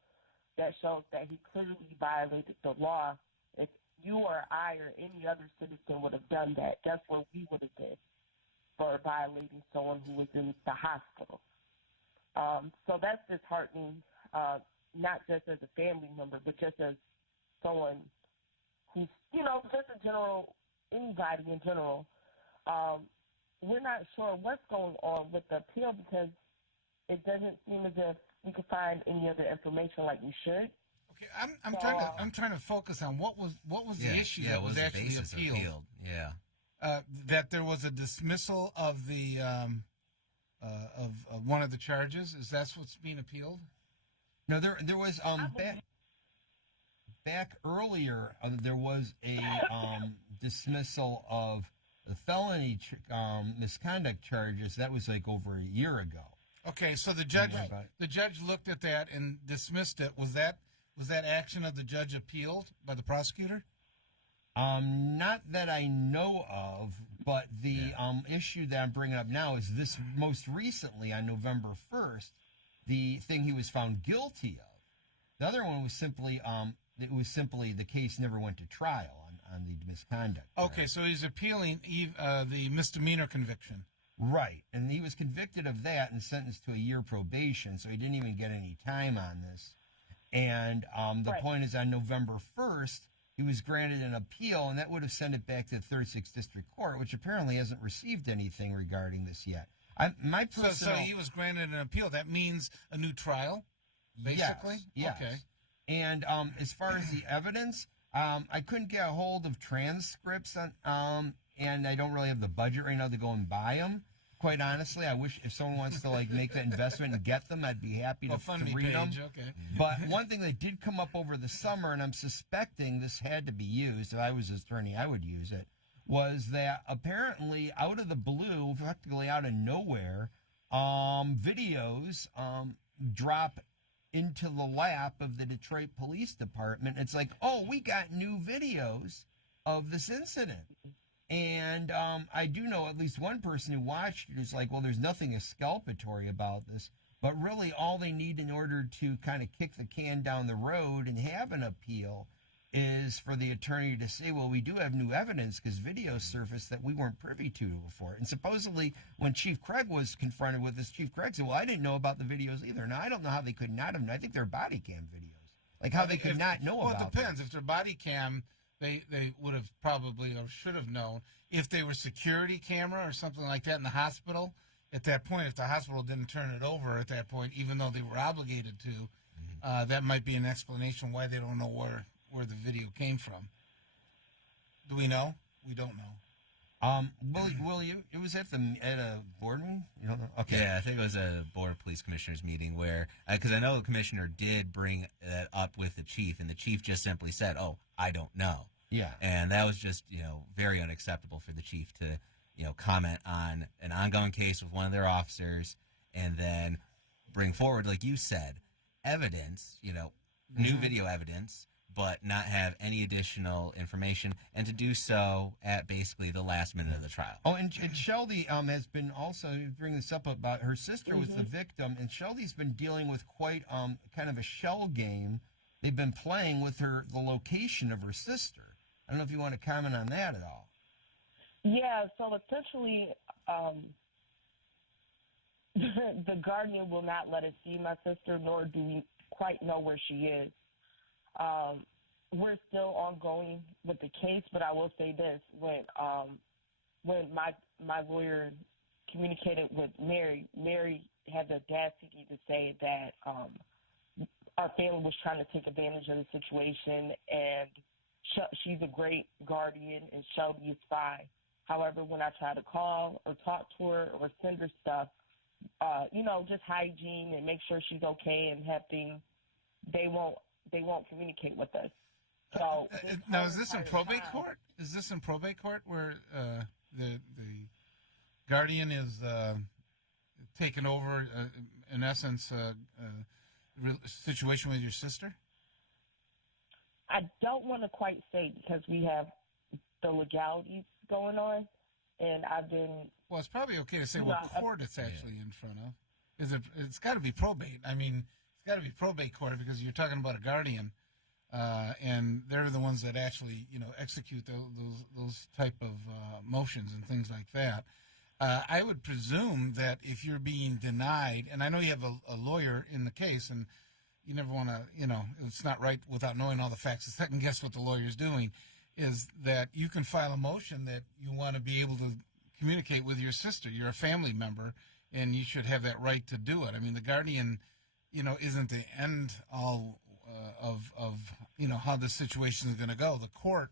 that shows that he clearly violated the law. If you or I or any other citizen would have done that, guess where we would have been for violating someone who was in the hospital. So that's disheartening, not just as a family member, but just as someone who's, you know, just a general, anybody in general. We're not sure what's going on with the appeal because it doesn't seem as if we could find any other information like we should. Okay, I'm trying to focus on what was the issue that was actually appealed. Yeah. That there was a dismissal of the of one of the charges. Is that what's being appealed? No, there was back earlier there was a dismissal of the felony misconduct charges. That was like over a year ago. Okay, so the judge looked at that and dismissed it. Was that action of the judge appealed by the prosecutor? Not that I know of, but the issue that I'm bringing up now is this most recently on November 1st, the thing he was found guilty of. The other one was simply the case never went to trial on the misconduct. Okay, so he's appealing the misdemeanor conviction. Right, and he was convicted of that and sentenced to a year probation, so he didn't even get any time on this. And the point is, on November 1st, he was granted an appeal, and that would have sent it back to the 36th District Court, which apparently hasn't received anything regarding this yet. So he was granted an appeal. That means a new trial, basically? Yes. Okay. And as far as the evidence, I couldn't get a hold of transcripts, and I don't really have the budget right now to go and buy them. Quite honestly, I wish if someone wants to make that investment and get them, I'd be happy to read them. Okay. But one thing that did come up over the summer, and I'm suspecting this had to be used, if I was his attorney, I would use it, was that apparently out of the blue, practically out of nowhere, videos drop into the lap of the Detroit Police Department. It's like, oh, we got new videos of this incident. And I do know at least one person who watched it who's like, well, there's nothing exculpatory about this. But really all they need in order to kind of kick the can down the road and have an appeal is for the attorney to say, well, we do have new evidence because videos surfaced that we weren't privy to before. And supposedly when Chief Craig was confronted with this, Chief Craig said, well, I didn't know about the videos either. Now, I don't know how they could not have. I think they're body cam videos. Like how they could not know about it depends. If they're body cam, they would have probably or should have known. If they were security camera or something like that in the hospital, at that point, if the hospital didn't turn it over at that point, even though they were obligated to, that might be an explanation why they don't know where the video came from. Do we know? We don't know. Willie, it was at a board meeting? You don't know? Okay. Yeah, I think it was a Board of Police Commissioners meeting where, because I know the commissioner did bring that up with the chief, and the chief just simply said, oh, I don't know. Yeah. And that was just, very unacceptable for the chief to, comment on an ongoing case with one of their officers and then bring forward, like you said, evidence, new video evidence, but not have any additional information, and to do so at basically the last minute of the trial. Oh, and Shelby has been also, you bring this up about her sister was the victim, and Shelby's been dealing with quite kind of a shell game. They've been playing with the location of her sister. I don't know if you want to comment on that at all. Yeah, so essentially, the guardian will not let us see my sister, nor do we quite know where she is. We're still ongoing with the case, but I will say this: when my lawyer communicated with Mary had the audacity to say that our family was trying to take advantage of the situation, and she's a great guardian, and Shelby is fine. However, when I try to call or talk to her or send her stuff, just hygiene and make sure she's okay and have things, they won't communicate with us. So now, is this in probate court? Is this in probate court where the guardian is taking over, in essence, situation with your sister? I don't want to quite say because we have the legalities going on, and I've been. Well, it's probably okay to say what court it's actually in front of. It's got to be probate. I mean, it's got to be probate court because you're talking about a guardian, and they're the ones that actually, execute those type of motions and things like that. I would presume that if you're being denied, and I know you have a lawyer in the case, and you never want to, it's not right without knowing all the facts to second guess what the lawyer's doing, is that you can file a motion that you want to be able to communicate with your sister. You're a family member, and you should have that right to do it. I mean, the guardian, isn't the end all of how the situation is going to go. The court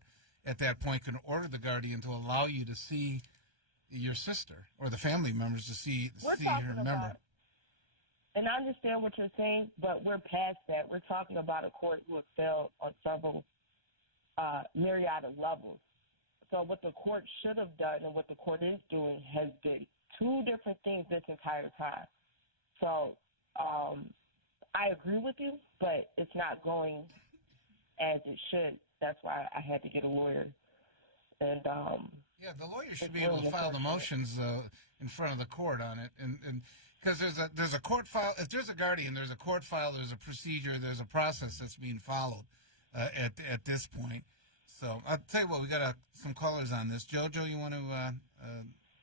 at that point can order the guardian to allow you to see your sister or the family members to see her member. And I understand what you're saying, but we're past that. We're talking about a court who has failed on several myriad of levels. So what the court should have done and what the court is doing has been two different things this entire time. So I agree with you, but it's not going as it should. That's why I had to get a lawyer. And yeah, the lawyer should be able to file the motions in front of the court on it, and because there's a court file. If there's a guardian, there's a court file. There's a procedure. There's a process that's being followed at this point. So I'll tell you what, we got some callers on this. Jojo, you want to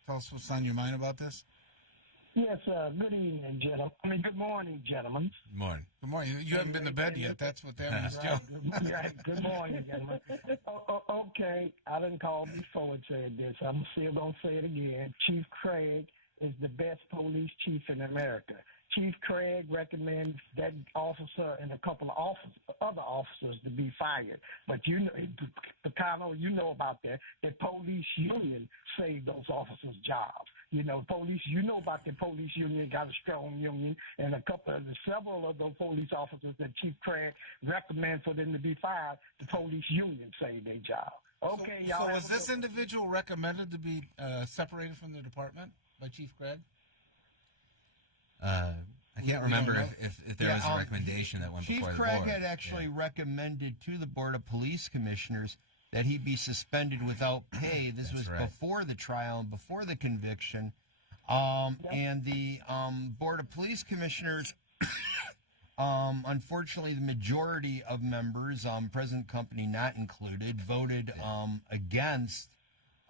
tell us what's on your mind about this? Yes, good evening, gentlemen. Good morning, gentlemen. Good morning. Good morning. You haven't been to bed yet. That's what that means, Joe. Right. Good morning, gentlemen. Okay, I done called before and said this. I'm still going to say it again. Chief Craig is the best police chief in America. Chief Craig recommends that officer and a couple of other officers to be fired. But you know, Ficano, you know about that. The police union saved those officers' jobs. You know, you know about the police union, got a strong union, and several of those police officers that Chief Craig recommends for them to be fired, the police union saved their job. Okay, y'all. So was this individual recommended to be separated from the department by Chief Craig? I can't remember if there was a recommendation that went before the board. Chief Craig had actually recommended to the Board of Police Commissioners that he be suspended without pay. This was before the trial and before the conviction. And the Board of Police Commissioners, unfortunately, the majority of members, present company not included, voted against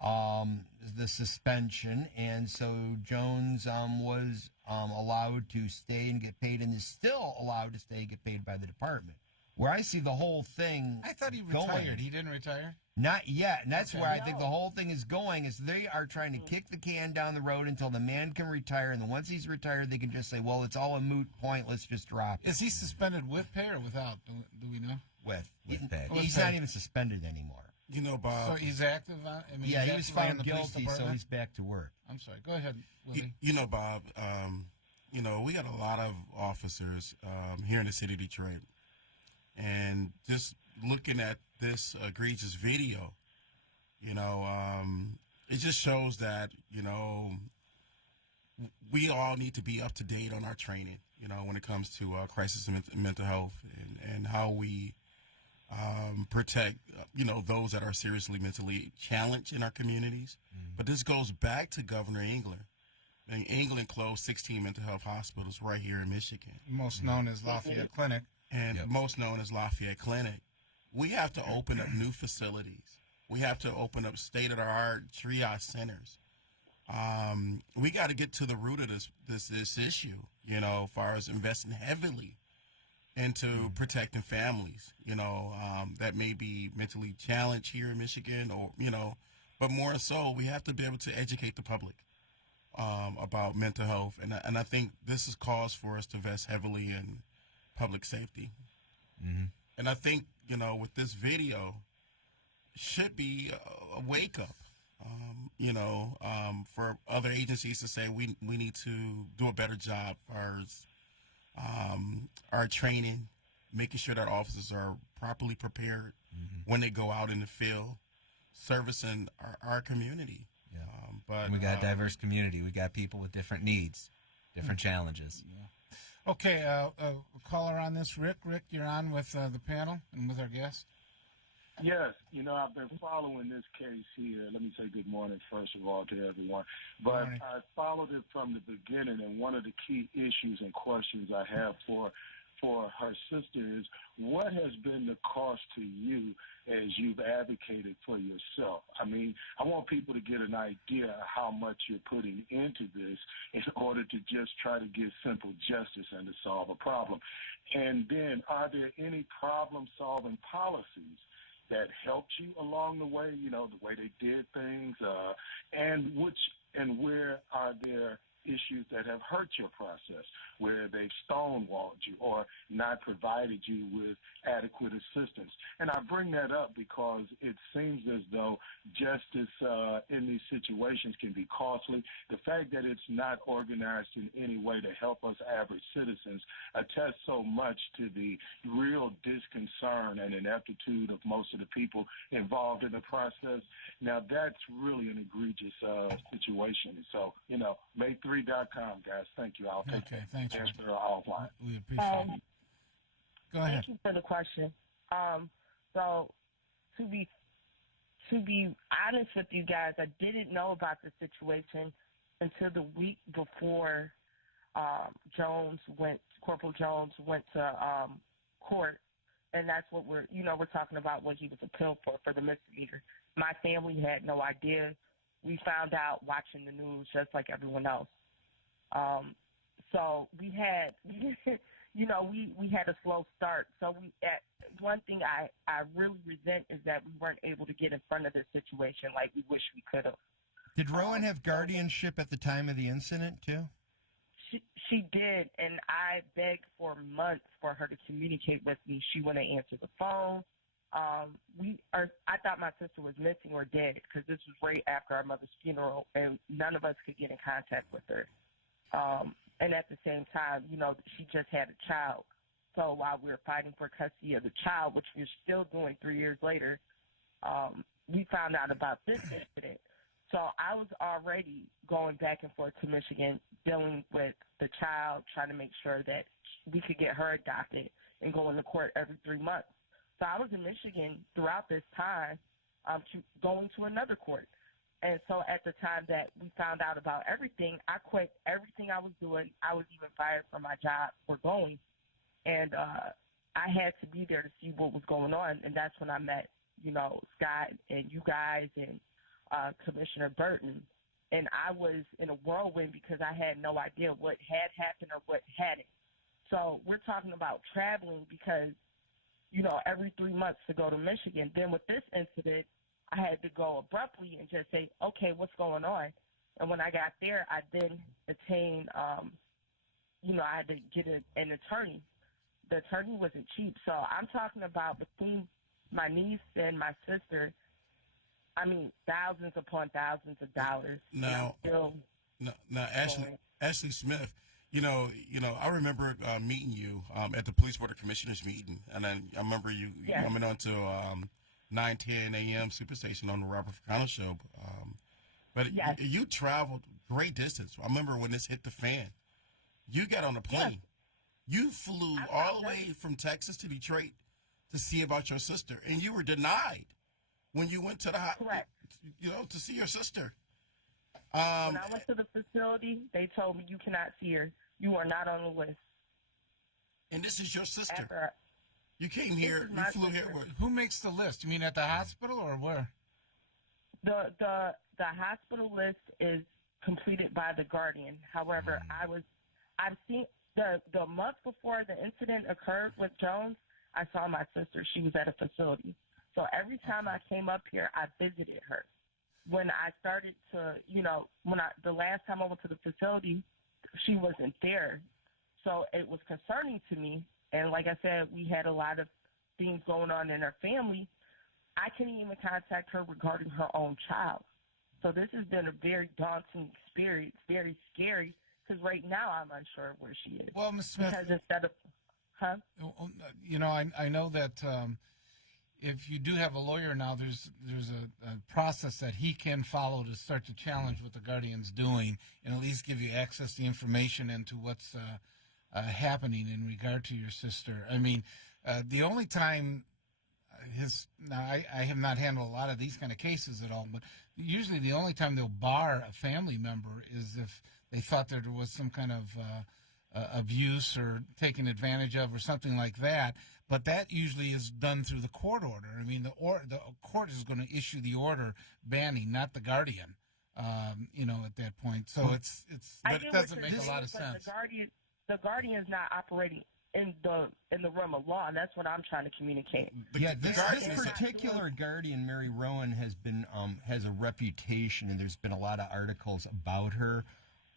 the suspension, and so Jones was allowed to stay and get paid, and is still allowed to stay and get paid by the department. Where I see the whole thing, I thought he retired. He didn't retire? Not yet, and that's where I think the whole thing is going, is they are trying to kick the can down the road until the man can retire, and then once he's retired, they can just say, well, it's all a moot point, let's just drop it. Is he suspended with pay or without? Do we know? With pay. He's not even suspended anymore. You know, Bob. So he's active? He was found guilty, so he's back to work. I'm sorry. Go ahead, Willie. You know, Bob, we got a lot of officers here in the city of Detroit. And just looking at this egregious video, it just shows that, we all need to be up to date on our training, when it comes to crisis and mental health and how we protect, those that are seriously mentally challenged in our communities. But this goes back to Governor England. England closed 16 mental health hospitals right here in Michigan. Most known as Lafayette Clinic. And most known as Lafayette Clinic. We have to open up new facilities. We have to open up state-of-the-art triage centers. We got to get to the root of this issue, as far as investing heavily into protecting families, that may be mentally challenged here in Michigan, or, but more so, we have to be able to educate the public about mental health. And I think this is cause for us to invest heavily in public safety. And I think, with this video, should be a wake-up, for other agencies to say we need to do a better job as our training, making sure that officers are properly prepared when they go out in the field, servicing our community. But we got a diverse community. We got people with different needs, different challenges. Okay, caller on this, Rick. Rick, you're on with the panel and with our guest. Yes, I've been following this case here. Let me say good morning, first of all, to everyone. But I followed it from the beginning, and one of the key issues and questions I have for her sister is, what has been the cost to you as you've advocated for yourself? I mean, I want people to get an idea of how much you're putting into this in order to just try to get simple justice and to solve a problem. And then, are there any problem-solving policies that helped you along the way, the way they did things, and where are there issues that have hurt your process, where they've stonewalled you or not provided you with adequate assistance? And I bring that up because it seems as though justice in these situations can be costly. The fact that it's not organized in any way to help us average citizens attests so much to the real disconcern and ineptitude of most of the people involved in the process. Now, that's really an egregious situation. So, May3.com, guys. Thank you. I'll take it. Thanks. Offline. We appreciate it. Go ahead. Thank you for the question. So to be honest with you guys, I didn't know about the situation until the week before Corporal Jones went to court, and that's what we're talking about, what he was appealed for the misdemeanor. My family had no idea. We found out watching the news just like everyone else. So we had, we had a slow start. So one thing I really resent is that we weren't able to get in front of this situation like we wish we could have. Did Rowan have guardianship at the time of the incident, too? She did, and I begged for months for her to communicate with me. She wouldn't answer the phone. I thought my sister was missing or dead because this was right after our mother's funeral, and none of us could get in contact with her. And at the same time, she just had a child. So while we were fighting for custody of the child, which we're still doing 3 years later, we found out about this incident. So I was already going back and forth to Michigan, dealing with the child, trying to make sure that we could get her adopted and go into court every 3 months. So I was in Michigan throughout this time, going to another court. And so at the time that we found out about everything, I quit everything I was doing. I was even fired from my job for going. And I had to be there to see what was going on. And that's when I met, Scott and you guys and Commissioner Burton. And I was in a whirlwind because I had no idea what had happened or what hadn't. So we're talking about traveling because, every 3 months to go to Michigan. Then with this incident, I had to go abruptly and just say, okay, what's going on? And when I got there, I then attained, I had to get an attorney. The attorney wasn't cheap. So I'm talking about between my niece and my sister, thousands upon thousands of dollars. Now, Ashley Smith, I remember meeting you at the Police Board of Commissioners meeting, and then I remember you coming on to 9:10 AM Superstation on the Robert Ficano show. But you traveled great distance. I remember when this hit the fan, you got on a plane. You flew all the way from Texas to Detroit to see about your sister, and you were denied when you went to the correct. To see your sister. When I went to the facility, they told me you cannot see her. You are not on the list. And this is your sister. You came here. You flew here. Who makes the list? You mean at the hospital or where? The hospital list is completed by the guardian. However, I've seen the month before the incident occurred with Jones, I saw my sister. She was at a facility. So every time I came up here, I visited her. When I started to, the last time I went to the facility, she wasn't there. So it was concerning to me. And like I said, we had a lot of things going on in our family. I couldn't even contact her regarding her own child. So this has been a very daunting experience, very scary, because right now I'm unsure where she is. Well, Ms. Smith, because instead of, I know that if you do have a lawyer now, there's a process that he can follow to start to challenge what the guardian's doing and at least give you access to information into what's happening in regard to your sister. I mean, the only time I have not handled a lot of these kind of cases at all, but usually the only time they'll bar a family member is if they thought there was some kind of abuse or taken advantage of or something like that. But that usually is done through the court order. I mean, the court is going to issue the order banning, not the guardian. At that point. So but it doesn't make a lot of sense. The guardian is not operating in the realm of law, and that's what I'm trying to communicate. This particular guardian, Mary Rowan, has a reputation, and there's been a lot of articles about her,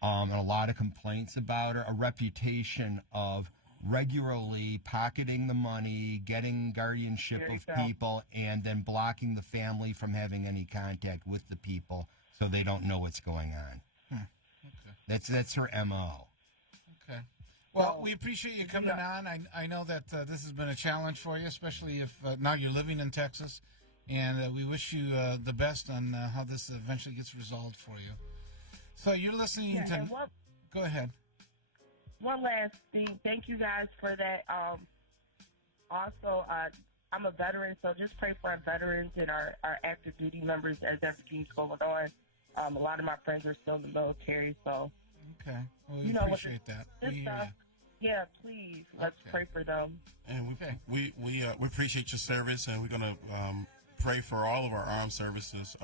and a lot of complaints about her. A reputation of regularly pocketing the money, getting guardianship of people, and then blocking the family from having any contact with the people, so they don't know what's going on. Okay. That's her MO. Okay. Well, we appreciate you coming on. I know that this has been a challenge for you, especially if now you're living in Texas, and we wish you the best on how this eventually gets resolved for you. So you're listening to... Go ahead. One last thing. Thank you guys for that. Also, I'm a veteran, so just pray for our veterans and our active duty members as everything's going on. A lot of my friends are still in the military, so... Okay. Well, we appreciate that. Yeah, please. Let's pray for them. And we appreciate your service, and we're going to pray for all of our armed services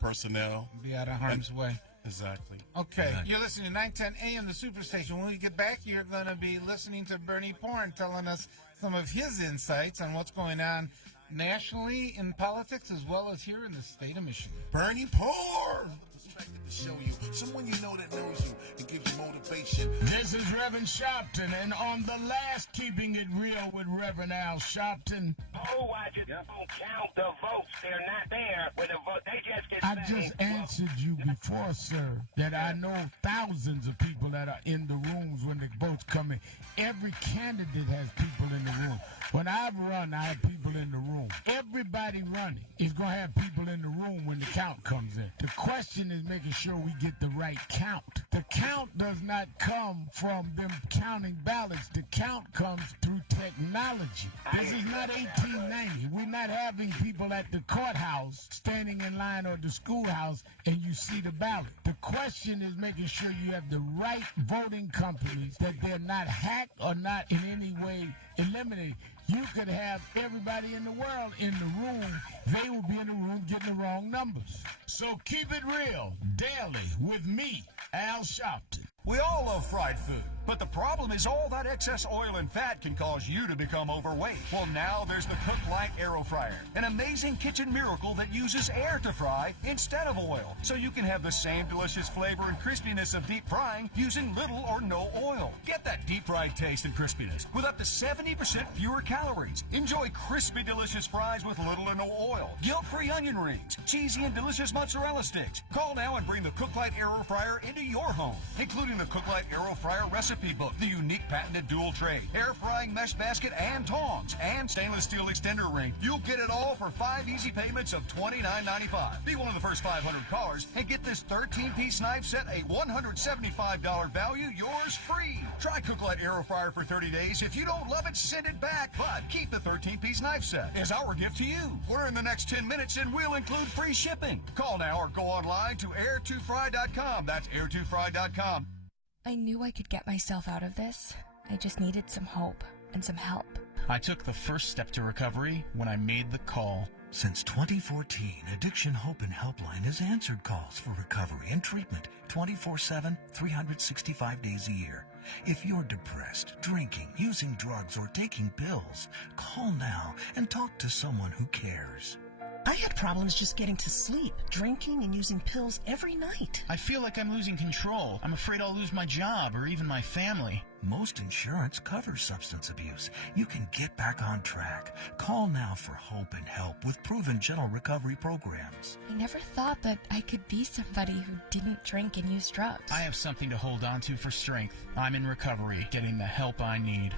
personnel. Be out of harm's way. Exactly. Okay, you're listening to 910 AM, the Superstation. When we get back, you're going to be listening to Bernie Porn telling us some of his insights on what's going on nationally in politics as well as here in the state of Michigan. Bernie Porn! To show you someone you know that knows you and gives you motivation. This is Reverend Sharpton, and on the last Keeping It Real with Reverend Al Sharpton. Oh, I just don't count the votes. They're not there with the vote. They just get I just answered you before, sir, that I know thousands of people that are in the rooms when the votes come in. Every candidate has people in the room. When I've run, I have people in the room. Everybody running is going to have people in the room when the count comes in. The question is making sure we get the right count. The count does not come from them counting ballots. The count comes through technology. This is not 1890. We're not having people at the courthouse standing in line or the schoolhouse and you see the ballot. The question is making sure you have the right voting companies, that they're not hacked or not in any way eliminated. You could have everybody in the world in the room. They will be in the room getting the wrong numbers. So keep it real daily with me, Al Sharpton. We all love fried food, but the problem is all that excess oil and fat can cause you to become overweight. Well, now there's the Cook Light Aero Fryer, an amazing kitchen miracle that uses air to fry instead of oil, so you can have the same delicious flavor and crispiness of deep frying using little or no oil. Get that deep fried taste and crispiness with up to 70% fewer calories. Enjoy crispy, delicious fries with little or no oil, guilt-free onion rings, cheesy and delicious mozzarella sticks. Call now and bring the Cook Light Aero Fryer into your home, including the Cook Light Aero Fryer recipe book, the unique patented dual tray, air frying mesh basket and tongs, and stainless steel extender ring. You'll get it all for 5 easy payments of $29.95. Be one of the first 500 callers and get this 13-piece knife set, a $175 value, yours free. Try Cook Light Aero Fryer for 30 days. If you don't love it, send it back, but keep the 13-piece knife set as our gift to you. We're in the next 10 minutes and we'll include free shipping. Call now or go online to air2fry.com. That's air2fry.com. I knew I could get myself out of this. I just needed some hope and some help. I took the first step to recovery when I made the call. Since 2014, Addiction Hope and Helpline has answered calls for recovery and treatment 24/7, 365 days a year. If you're depressed, drinking, using drugs, or taking pills, call now and talk to someone who cares. I had problems just getting to sleep, drinking and using pills every night. I feel like I'm losing control. I'm afraid I'll lose my job or even my family. Most insurance covers substance abuse. You can get back on track. Call now for hope and help with proven gentle recovery programs. I never thought that I could be somebody who didn't drink and use drugs. I have something to hold on to for strength. I'm in recovery, getting the help I need.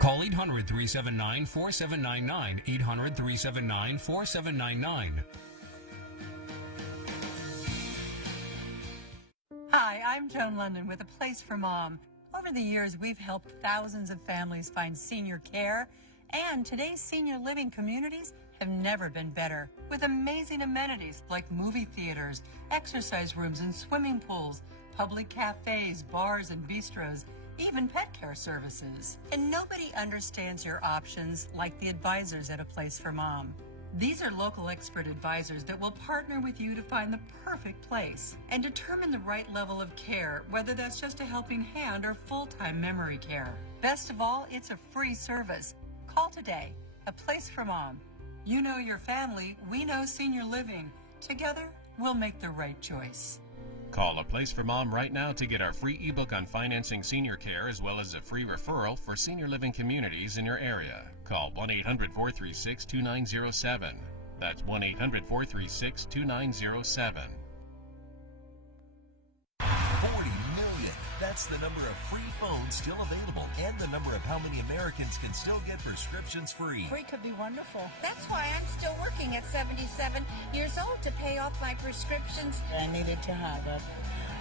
Call 800-379-4799, 800-379-4799. Hi, I'm Joan London with A Place for Mom. Over the years, we've helped thousands of families find senior care, and today's senior living communities have never been better, with amazing amenities like movie theaters, exercise rooms and swimming pools, public cafes, bars and bistros, even pet care services. And nobody understands your options like the advisors at A Place for Mom. These are local expert advisors that will partner with you to find the perfect place and determine the right level of care, whether that's just a helping hand or full-time memory care. Best of all, it's a free service. Call today. A Place for Mom. You know your family, we know senior living. Together, we'll make the right choice. Call A Place for Mom right now to get our free ebook on financing senior care, as well as a free referral for senior living communities in your area. Call 1-800-436-2907. That's 1-800-436-2907. 40 million. That's the number of free phones still available, and the number of how many Americans can still get prescriptions free. Free could be wonderful. That's why I'm still working at 77 years old to pay off my prescriptions. I needed to have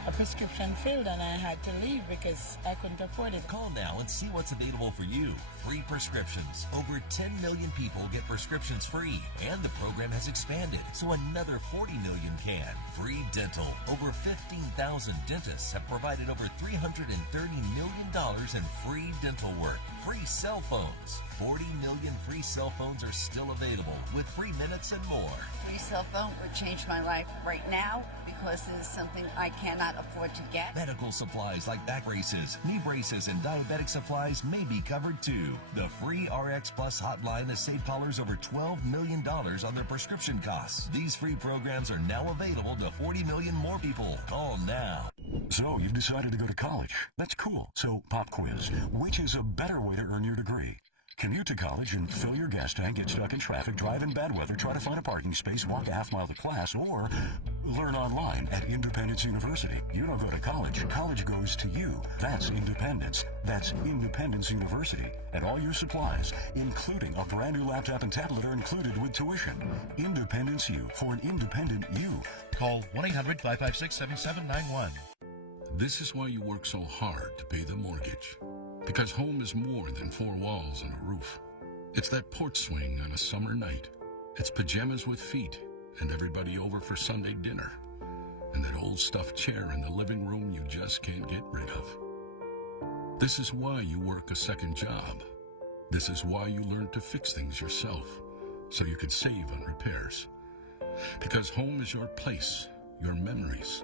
a prescription filled, and I had to leave because I couldn't afford it. Call now and see what's available for you. Free prescriptions. Over 10 million people get prescriptions free, and the program has expanded, so another 40 million can. Free dental. Over 15,000 dentists have provided over $330 million in free dental work. Free cell phones. 40 million free cell phones are still available with free minutes and more. Free cell phone would change my life right now because it is something I cannot afford to get. Medical supplies like back braces, knee braces, and diabetic supplies may be covered too. The free RX Plus hotline has saved callers over $12 million on their prescription costs. These free programs are now available to 40 million more people. Call now. So, you've decided to go to college. That's cool. So, pop quiz. Which is a better way to earn your degree? Commute to college and fill your gas tank, get stuck in traffic, drive in bad weather, try to find a parking space, walk a half mile to class, or learn online at Independence University. You don't go to college. College goes to you. That's independence. That's Independence University. And all your supplies, including a brand new laptop and tablet, are included with tuition. Independence U for an independent you. Call 1-800-556-7791. This is why you work so hard to pay the mortgage. Because home is more than 4 walls and a roof. It's that porch swing on a summer night. It's pajamas with feet and everybody over for Sunday dinner. And that old stuffed chair in the living room you just can't get rid of. This is why you work a second job. This is why you learn to fix things yourself so you can save on repairs. Because home is your place, your memories,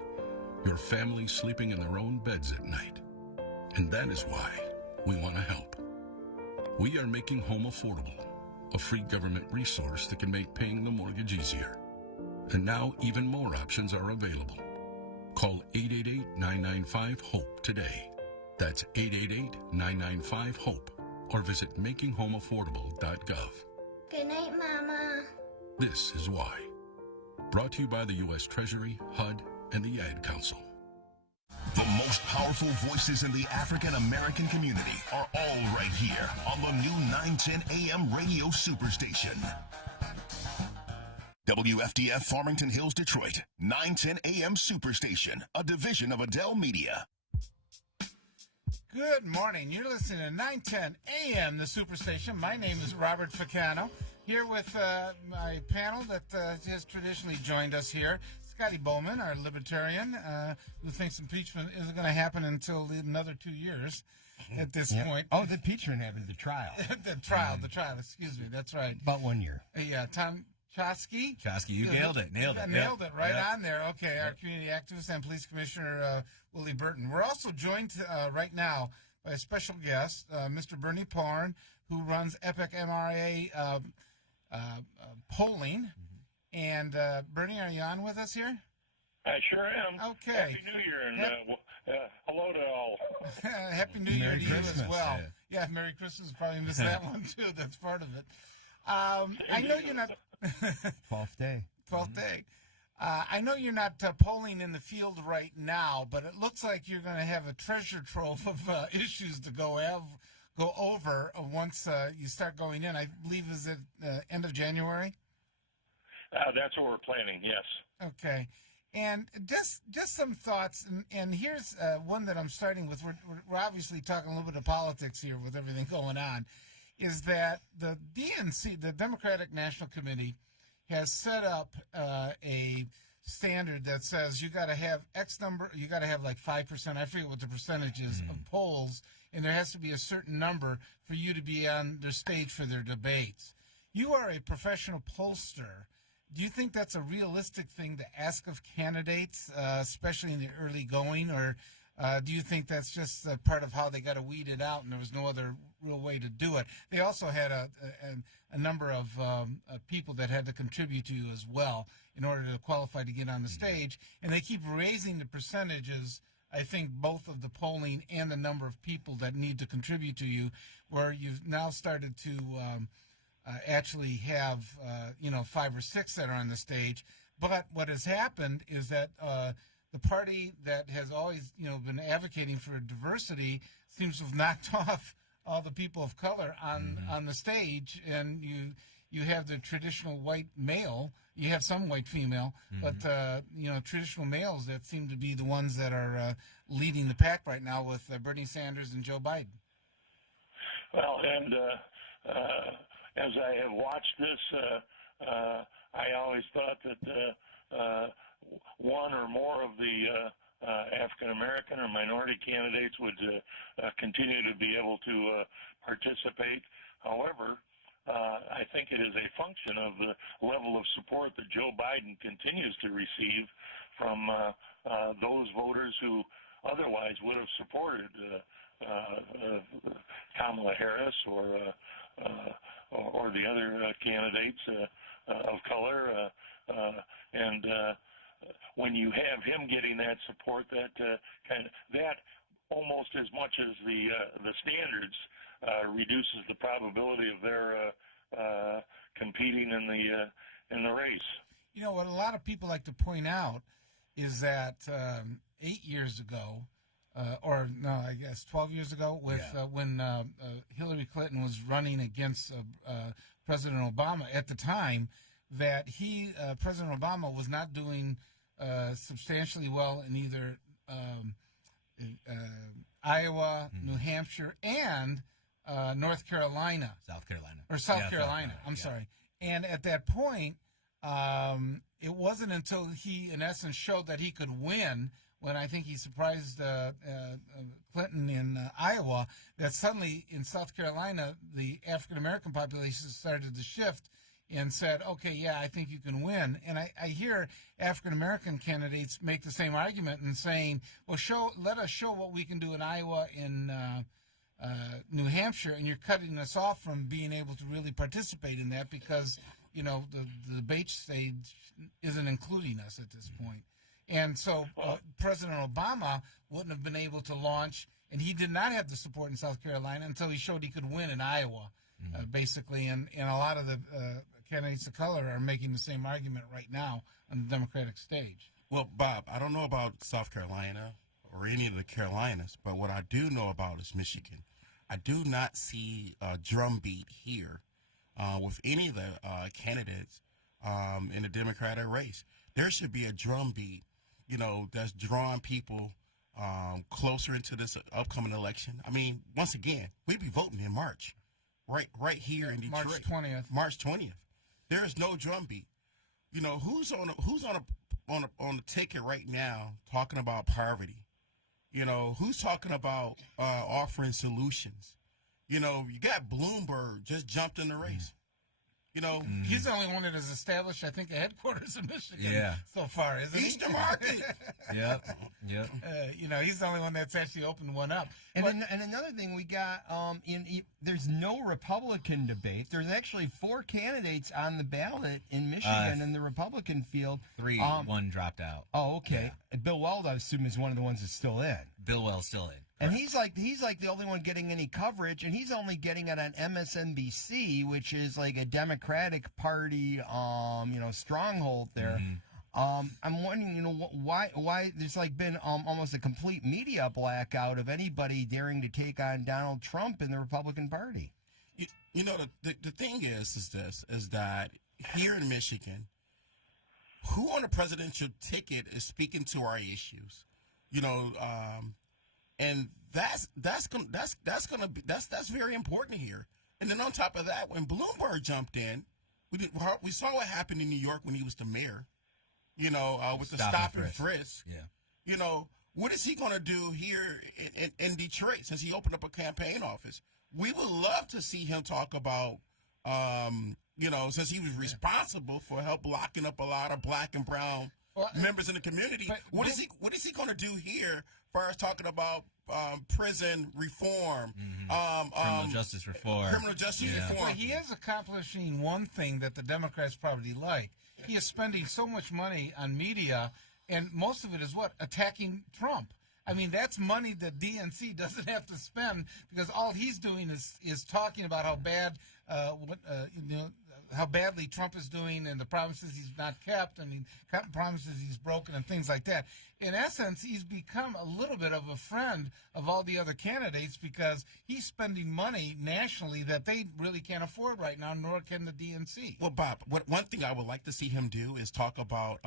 your family sleeping in their own beds at night. And that is why we want to help. We are making home affordable, a free government resource that can make paying the mortgage easier. And now even more options are available. Call 888-995-HOPE today. That's 888-995-HOPE. Or visit makinghomeaffordable.gov. Good night, Mama. This is why. Brought to you by the U.S. Treasury, HUD, and the Ad Council. The most powerful voices in the African American community are all right here on the new 910 AM radio superstation. WFDF Farmington Hills, Detroit, 910 AM Superstation, a division of Adele Media. Good morning. You're listening to 910 AM, the Superstation. My name is Robert Ficano, here with my panel that has traditionally joined us here. Scotty Boman, our libertarian, who thinks impeachment isn't going to happen until another 2 years at this point. Oh, the impeachment happened, the trial. the trial, excuse me, that's right. About 1 year. Yeah, Tom Choske. Choske, you nailed it. Nailed it right on there. Okay, our community activist and police commissioner, Willie Burton. We're also joined right now by a special guest, Mr. Bernie Porn, who runs Epic MRA polling. And Bernie, are you on with us here? I sure am. Okay. Happy New Year, and hello to all. Happy New Year Merry to you Christmas, as well. Yeah, Merry Christmas. Probably missed that one, too. That's part of it. I know you're not... 12th day. 12th day. I know you're not polling in the field right now, but it looks like you're going to have a treasure trove of issues to go over once you start going in. I believe is it end of January? That's what we're planning, yes. Okay. And just some thoughts, and here's one that I'm starting with. We're obviously talking a little bit of politics here with everything going on, is that the DNC, the Democratic National Committee, has set up a standard that says you got to have X number, you got to have like 5%, I forget what the percentage is, of polls, and there has to be a certain number for you to be on their stage for their debates. You are a professional pollster. Do you think that's a realistic thing to ask of candidates, especially in the early going, or do you think that's just part of how they got to weed it out and there was no other real way to do it? They also had a number of people that had to contribute to you as well in order to qualify to get on the stage, and they keep raising the percentages, I think, both of the polling and the number of people that need to contribute to you, where you've now started to actually have, 5 or 6 that are on the stage. But what has happened is that the party that has always, been advocating for diversity seems to have knocked off all the people of color on the stage, and you have the traditional white male. You have some white female, but traditional males that seem to be the ones that are leading the pack right now with Bernie Sanders and Joe Biden. Well, and as I have watched this, I always thought that one or more of the African American or minority candidates would continue to be able to participate. However, I think it is a function of the level of support that Joe Biden continues to receive from those voters who otherwise would have supported Kamala Harris or the other candidates of color. And when you have him getting that support, that almost as much as the standards reduces the probability of their competing in the race. You know what a lot of people like to point out is that 8 years ago, or no, I guess 12 years ago, when Hillary Clinton was running against President Obama at the time, that President Obama was not doing substantially well in either Iowa, New Hampshire, and South Carolina. I'm sorry. And at that point, it wasn't until he, in essence, showed that he could win, when I think he surprised Clinton in Iowa, that suddenly in South Carolina, the African-American population started to shift and said, okay, yeah, I think you can win. And I hear African-American candidates make the same argument and saying, well, let us show what we can do in Iowa, in New Hampshire, and you're cutting us off from being able to really participate in that because, you know, the debate stage isn't including us at this point. And so President Obama wouldn't have been able to launch, and he did not have the support in South Carolina until he showed he could win in Iowa, basically. And a lot of the candidates of color are making the same argument right now on the Democratic stage. Well, Bob, I don't know about South Carolina or any of the Carolinas, but what I do know about is Michigan. I do not see a drumbeat here with any of the candidates in the Democratic race. There should be a drumbeat, you know, that's drawing people closer into this upcoming election. I mean, once again, we'd be voting in March, right here in Detroit. March 20th. There is no drumbeat. You know, who's on a ticket right now talking about poverty? You know, who's talking about offering solutions? You know, you got Bloomberg just jumped in the race. You know, he's the only one that has established, I think, a headquarters in Michigan so far, isn't he? Eastern Market. Yep. You know, he's the only one that's actually opened one up. And another thing we got, there's no Republican debate. There's actually 4 candidates on the ballot in Michigan in the Republican field. 3, 1 dropped out. Oh, okay. Yeah. Bill Weld, I assume, is one of the ones that's still in. Bill Weld's still in. And he's like the only one getting any coverage, and he's only getting it on MSNBC, which is like a Democratic Party, stronghold there. I'm wondering, why there's like been almost a complete media blackout of anybody daring to take on Donald Trump in the Republican Party. You know, the thing is that here in Michigan, who on the presidential ticket is speaking to our issues? You know, and that's very important here. And then on top of that, when Bloomberg jumped in, we saw what happened in New York when he was the mayor. You know, with the stop and frisk. Yeah. You know, what is he going to do here in Detroit since he opened up a campaign office? We would love to see him talk about, since he was responsible for help locking up a lot of black and brown members in the community. What is he going to do here for us talking about prison reform, criminal justice reform? Well, he is accomplishing one thing that the Democrats probably like. He is spending so much money on media, and most of it is attacking Trump. I mean, that's money that DNC doesn't have to spend because all he's doing is talking about how bad, how badly Trump is doing and the promises he's not kept and the promises he's broken and things like that. In essence, he's become a little bit of a friend of all the other candidates because he's spending money nationally that they really can't afford right now, nor can the DNC. Well, Bob, one thing I would like to see him do is talk about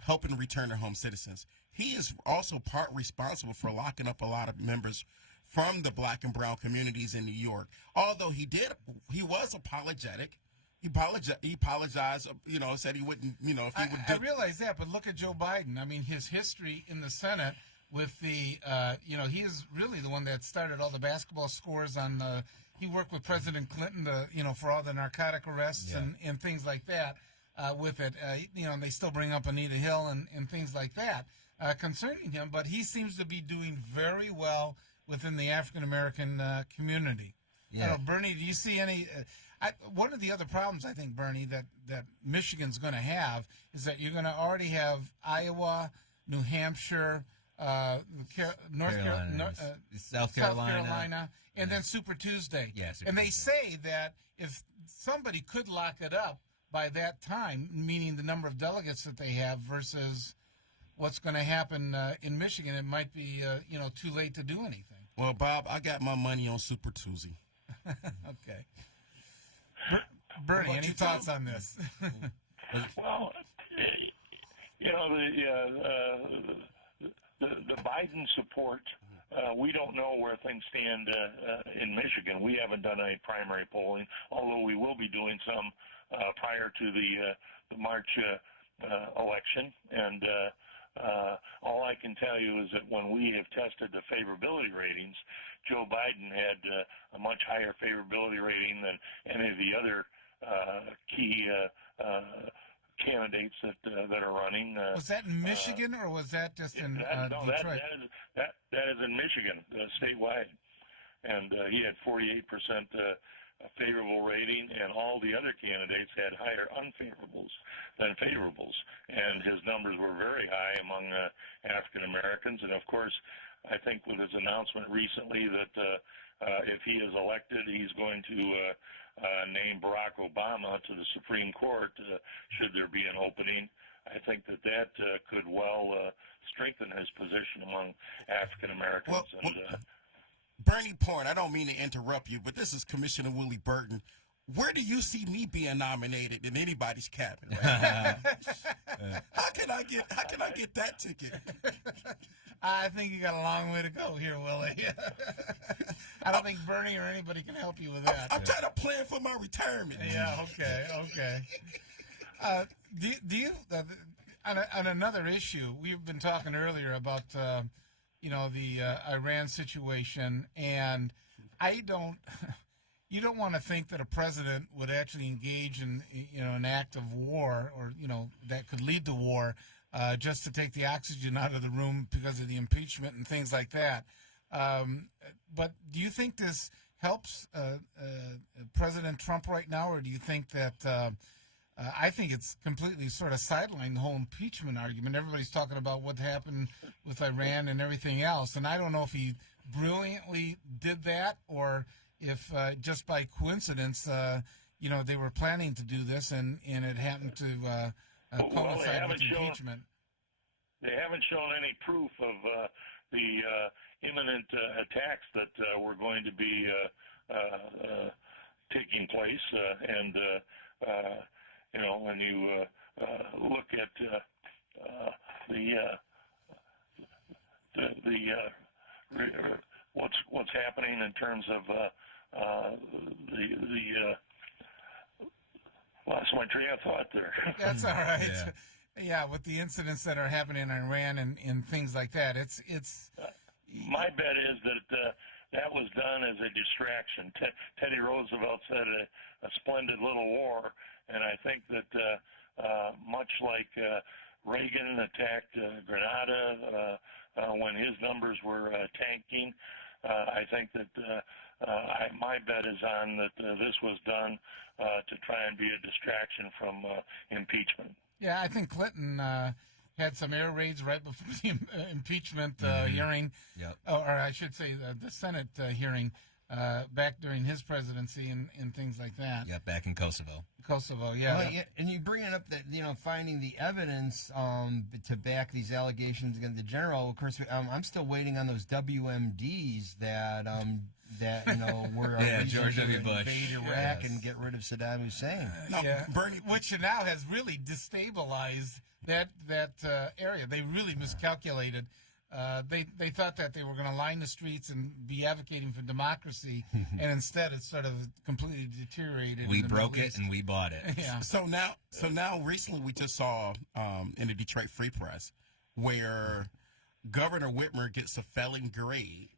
helping return their home citizens. He is also part responsible for locking up a lot of members from the black and brown communities in New York. Although he was apologetic. He apologized, said he wouldn't, if he would do. I realize that, but look at Joe Biden. I mean, his history in the Senate with the, he is really the one that started all the basketball scores on he worked with President Clinton to, for all the narcotic arrests and things like that with it. They still bring up Anita Hill and things like that concerning him, but he seems to be doing very well within the African American community. Yeah. Bernie, do you see any? One of the other problems, I think, Bernie, that Michigan's going to have is that you're going to already have Iowa, New Hampshire, South Carolina, and then Super Tuesday. Yeah, Super and they Tuesday. say that if somebody could lock it up by that time, meaning the number of delegates that they have versus what's going to happen in Michigan, it might be too late to do anything. Well, Bob, I got my money on Super Tuesday. Okay. Bernie, any thoughts on this? Well, the Biden support, we don't know where things stand in Michigan. We haven't done any primary polling, although we will be doing some prior to the March election. And all I can tell you is that when we have tested the favorability ratings, Joe Biden had a much higher favorability rating than any of the other key candidates that are running. Was that in Michigan or was that just in Detroit? That is in Michigan, statewide. And he had 48% favorable rating, and all the other candidates had higher unfavorables than favorables. And his numbers were very high among African Americans. And of course, I think with his announcement recently that if he is elected, he's going to name Barack Obama to the Supreme Court should there be an opening. I think that could well strengthen his position among African Americans. Bernie Point, I don't mean to interrupt you, but this is Commissioner Willie Burton. Where do you see me being nominated in anybody's cabinet? How can I get that ticket? I think you got a long way to go here, Willie. I don't think Bernie or anybody can help you with that. I'm trying to plan for my retirement. Yeah, okay. Do you on another issue, we've been talking earlier about the Iran situation, and you don't want to think that a president would actually engage in an act of war or that could lead to war just to take the oxygen out of the room because of the impeachment and things like that. But do you think this helps President Trump right now, or do you think that I think it's completely sort of sidelined the whole impeachment argument? Everybody's talking about what happened with Iran and everything else, and I don't know if he brilliantly did that or if just by coincidence, they were planning to do this and it happened to coincide with impeachment. They haven't shown any proof of the imminent attacks that were going to be taking place, and when you look at what's happening in terms of lost my train of thought there. That's all right. Yeah, with the incidents that are happening in Iran and things like that, it's. My bet is that that was done as a distraction. Teddy Roosevelt said a splendid little war, and I think that much like Reagan attacked Grenada when his numbers were tanking, I think that my bet is on that this was done to try and be a distraction from impeachment. Yeah, I think Clinton had some air raids right before the impeachment hearing, or I should say the Senate hearing back during his presidency and things like that. Yeah, back in Kosovo. Yeah. Well, and you bring it up that, finding the evidence to back these allegations against the general. Of course, I'm still waiting on those WMDs that were George W. Bush invade Iraq and get rid of Saddam Hussein. Bernie, which now has really destabilized that area. They really miscalculated. They thought that they were going to line the streets and be advocating for democracy, and instead it's sort of completely deteriorated. We broke it and we bought it. Yeah. So now recently we just saw in the Detroit Free Press where Governor Whitmer gets a failing grade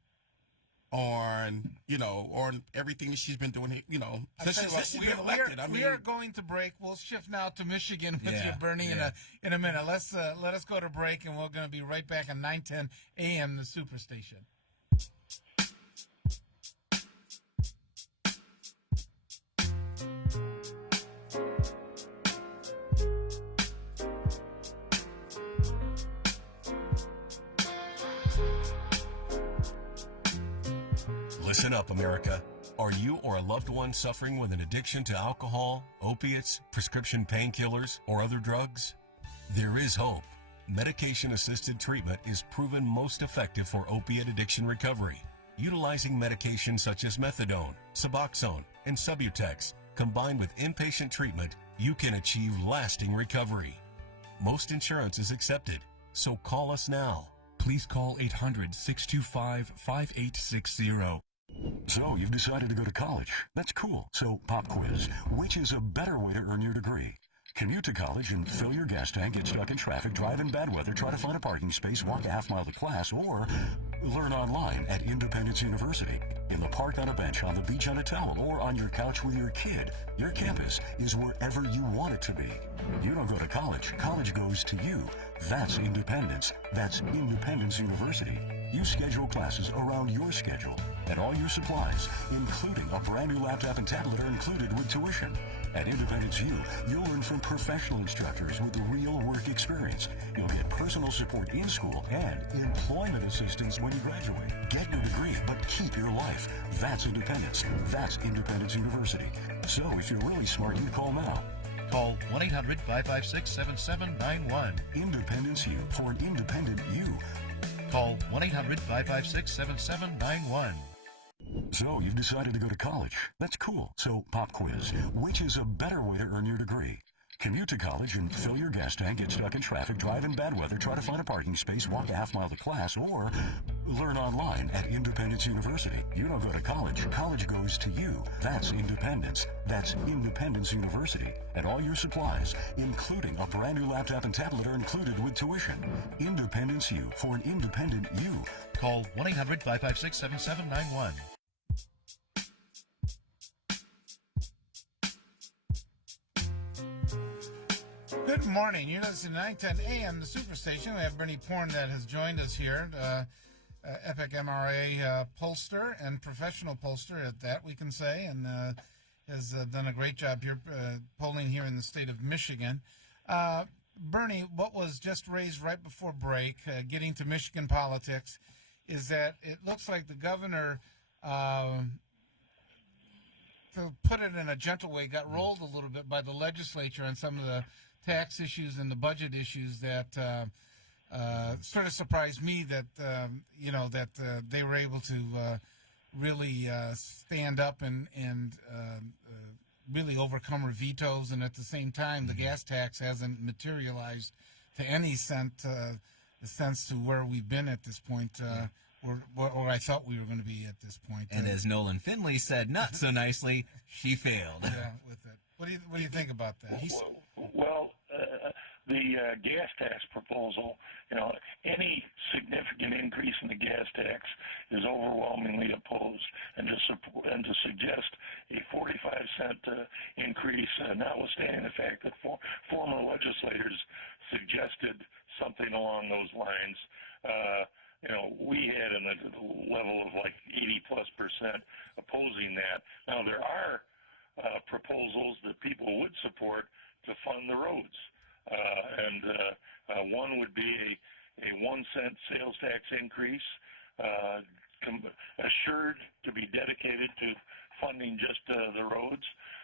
on, on everything that she's been doing, since she's been elected. We are going to break. We'll shift now to Michigan with you, Bernie, in a minute. Let us go to break, and we're going to be right back on 910 AM, the Superstation. Listen up, America. Are you or a loved one suffering with an addiction to alcohol, opiates, prescription painkillers, or other drugs? There is hope. Medication-assisted treatment is proven most effective for opiate addiction recovery. Utilizing medications such as methadone, Suboxone, and Subutex, combined with inpatient treatment, you can achieve lasting recovery. Most insurance is accepted, so call us now. Please call 800-625-5860. So, you've decided to go to college. That's cool. So, pop quiz. Which is a better way to earn your degree? Commute to college and fill your gas tank, get stuck in traffic, drive in bad weather, try to find a parking space, walk a half mile to class, or learn online at Independence University. In the park on a bench, on the beach on a towel, or on your couch with your kid. Your campus is wherever you want it to be. You don't go to college. College goes to you. That's independence. That's Independence University. You schedule classes around your schedule, and all your supplies, including a brand new laptop and tablet, are included with tuition. At Independence U, you'll learn from professional instructors with real work experience. You'll get personal support in school and employment assistance when you graduate. Get your degree, but keep your life. That's independence. That's Independence University. So if you're really smart, you call now. Call 1-800-556-7791. Independence U for an independent you. Call 1-800-556-7791. So, you've decided to go to college. That's cool. So, pop quiz. Which is a better way to earn your degree? Commute to college and fill your gas tank, get stuck in traffic, drive in bad weather, try to find a parking space, walk a half mile to class, or learn online at Independence University. You don't go to college. College goes to you. That's independence. That's Independence University. And all your supplies, including a brand new laptop and tablet, are included with tuition. Independence U for an independent you. Call 1-800-556-7791. Good morning. You're listening to 910 AM, the Superstation. We have Bernie Porn that has joined us here. Epic MRA pollster and professional pollster at that, we can say, and has done a great job here polling here in the state of Michigan. Bernie, what was just raised right before break, getting to Michigan politics, is that it looks like the governor, to put it in a gentle way, got rolled a little bit by the legislature on some of the tax issues and the budget issues that sort of surprised me that they were able to really stand up and really overcome her vetoes, and at the same time the gas tax hasn't materialized to any sense to where we've been at this point, or I thought we were going to be at this point. And as Nolan Finley said not so nicely, she failed. Yeah, with it. What do you think about that? The gas tax proposal, any significant increase in the gas tax is overwhelmingly opposed, and to suggest a 45-cent increase, notwithstanding the fact that former legislators suggested something along those lines. We had a level of like 80+% opposing that. Now there are proposals that people would support to fund the roads. And one would be a 1-cent sales tax increase, assured to be dedicated to funding just the roads.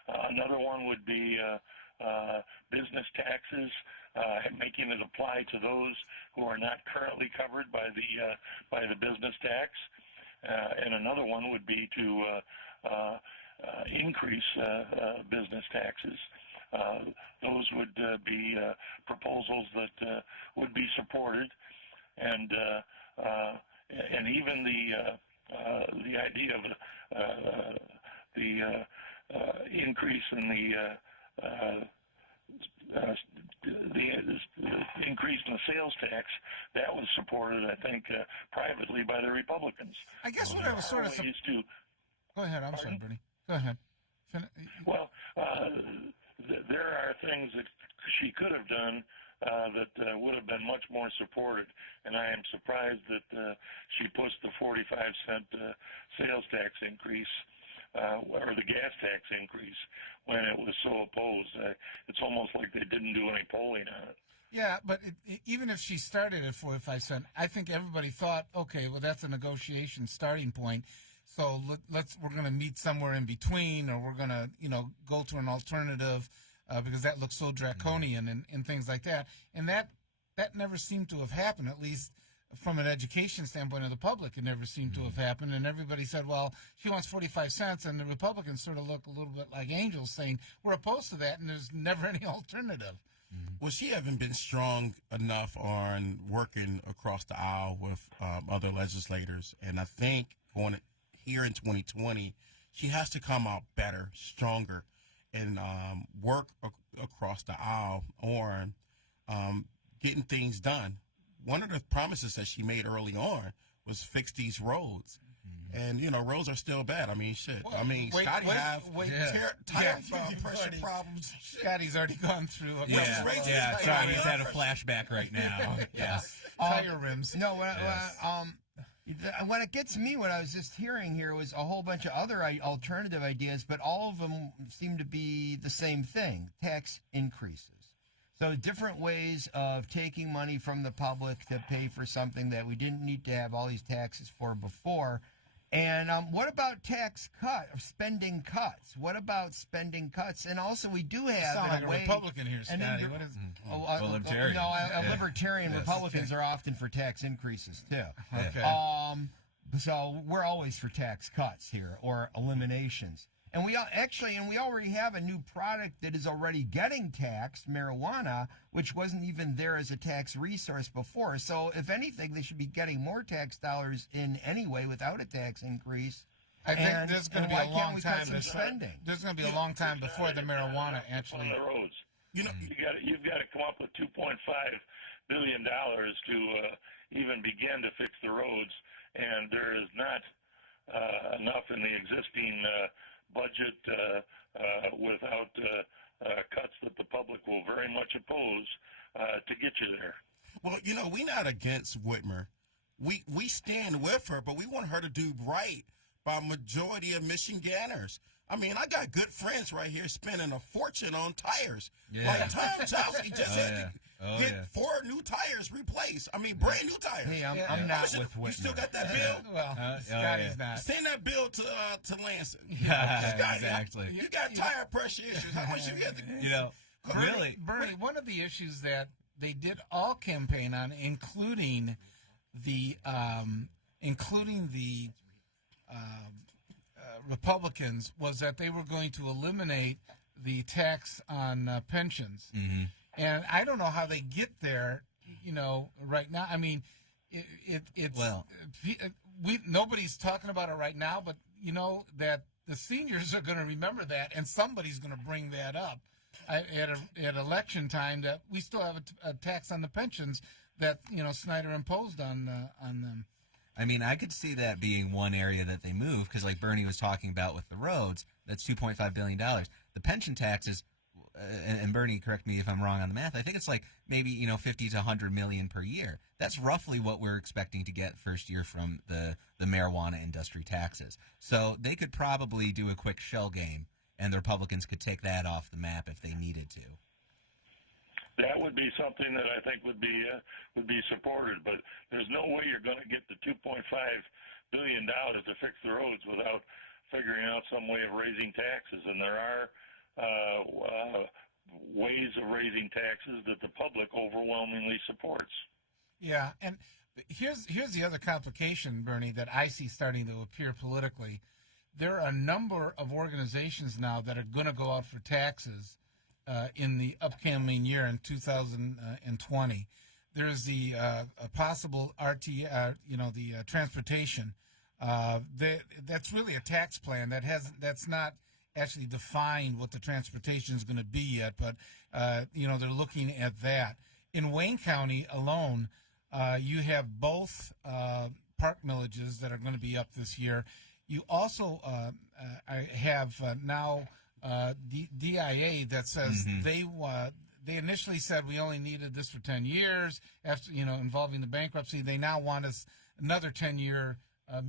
Another one would be business taxes, making it apply to those who are not currently covered by the business tax. And another one would be to increase business taxes. Those would be proposals that would be supported, and even the idea of the increase in the increased raising the sales tax. That was supported, I think, privately by the Republicans. I guess what I was sort of... Go ahead. I'm sorry, Bernie. Go ahead. Well, there are things that she could have done that would have been much more supported, and I am surprised that she pushed the 45-cent sales tax increase or the gas tax increase when it was so opposed. It's almost like they didn't do any polling on it. Yeah, but even if she started at 45 cents, I think everybody thought, okay, well, that's a negotiation starting point. So we're going to meet somewhere in between, or we're going to, go to an alternative because that looks so draconian and things like that. And that never seemed to have happened, at least from an education standpoint of the public. It never seemed to have happened. And everybody said, well, she wants 45 cents. And the Republicans sort of look a little bit like angels saying, we're opposed to that, and there's never any alternative. Well, she hasn't been strong enough on working across the aisle with other legislators. And I think going here in 2020, she has to come out better, stronger, and work across the aisle on getting things done. One of the promises that she made early on was fix these roads. And, roads are still bad. I mean, shit. Well, Scotty have tire pressure problems. Scotty's already gone through a sorry, he's had a flashback right now. Tire rims. No, when it gets me, what I was just hearing here was a whole bunch of other alternative ideas, but all of them seem to be the same thing, tax increases. So different ways of taking money from the public to pay for something that we didn't need to have all these taxes for before. And what about spending cuts? What about spending cuts? And also, we do have sound like a Republican here, Scotty. What is libertarian? No, libertarian Republicans are often for tax increases too. Okay. So we're always for tax cuts here or eliminations. And we already have a new product that is already getting taxed, marijuana, which wasn't even there as a tax resource before. So if anything, they should be getting more tax dollars in anyway without a tax increase. I think there's going to be a long time spending. There's going to be a long time before the marijuana actually. On the roads. You've got to come up with $2.5 billion to even begin to fix the roads, and there is not enough in the existing budget without cuts that the public will very much oppose to get you there. Well, we're not against Whitmer. We stand with her, but we want her to do right by majority of Michiganders. I mean, I got good friends right here spending a fortune on tires. Like Tom Choske just had to get 4 new tires replaced. I mean, brand new tires. Hey, I'm not with Whitmer. You still got that bill? Well, Scotty's not. Send that bill to Lansing. Scotty, exactly. You got tire pressure issues. How much you get? Really, Bernie, one of the issues that they did all campaign on, including the Republicans, was that they were going to eliminate the tax on pensions. And I don't know how they get there, right now. I mean, nobody's talking about it right now, but that the seniors are going to remember that, and somebody's going to bring that up at election time, that we still have a tax on the pensions that Snyder imposed on them. I mean, I could see that being one area that they move, because like Bernie was talking about with the roads, that's $2.5 billion. The pension taxes, and Bernie, correct me if I'm wrong on the math, I think it's like maybe, 50 to 100 million per year. That's roughly what we're expecting to get first year from the marijuana industry taxes. So they could probably do a quick shell game, and the Republicans could take that off the map if they needed to. That would be something that I think would be supported, but there's no way you're going to get the $2.5 billion to fix the roads without figuring out some way of raising taxes. And there are ways of raising taxes that the public overwhelmingly supports. Yeah, and here's the other complication, Bernie, that I see starting to appear politically. There are a number of organizations now that are going to go out for taxes in the upcoming year in 2020. There's the possible the transportation. That's really a tax plan that's not actually defined what the transportation is going to be yet, but they're looking at that. in Wayne County alone, you have both park millages that are going to be up this year. You also have now DIA that says they initially said we only needed this for 10 years. After involving the bankruptcy, they now want us another 10-year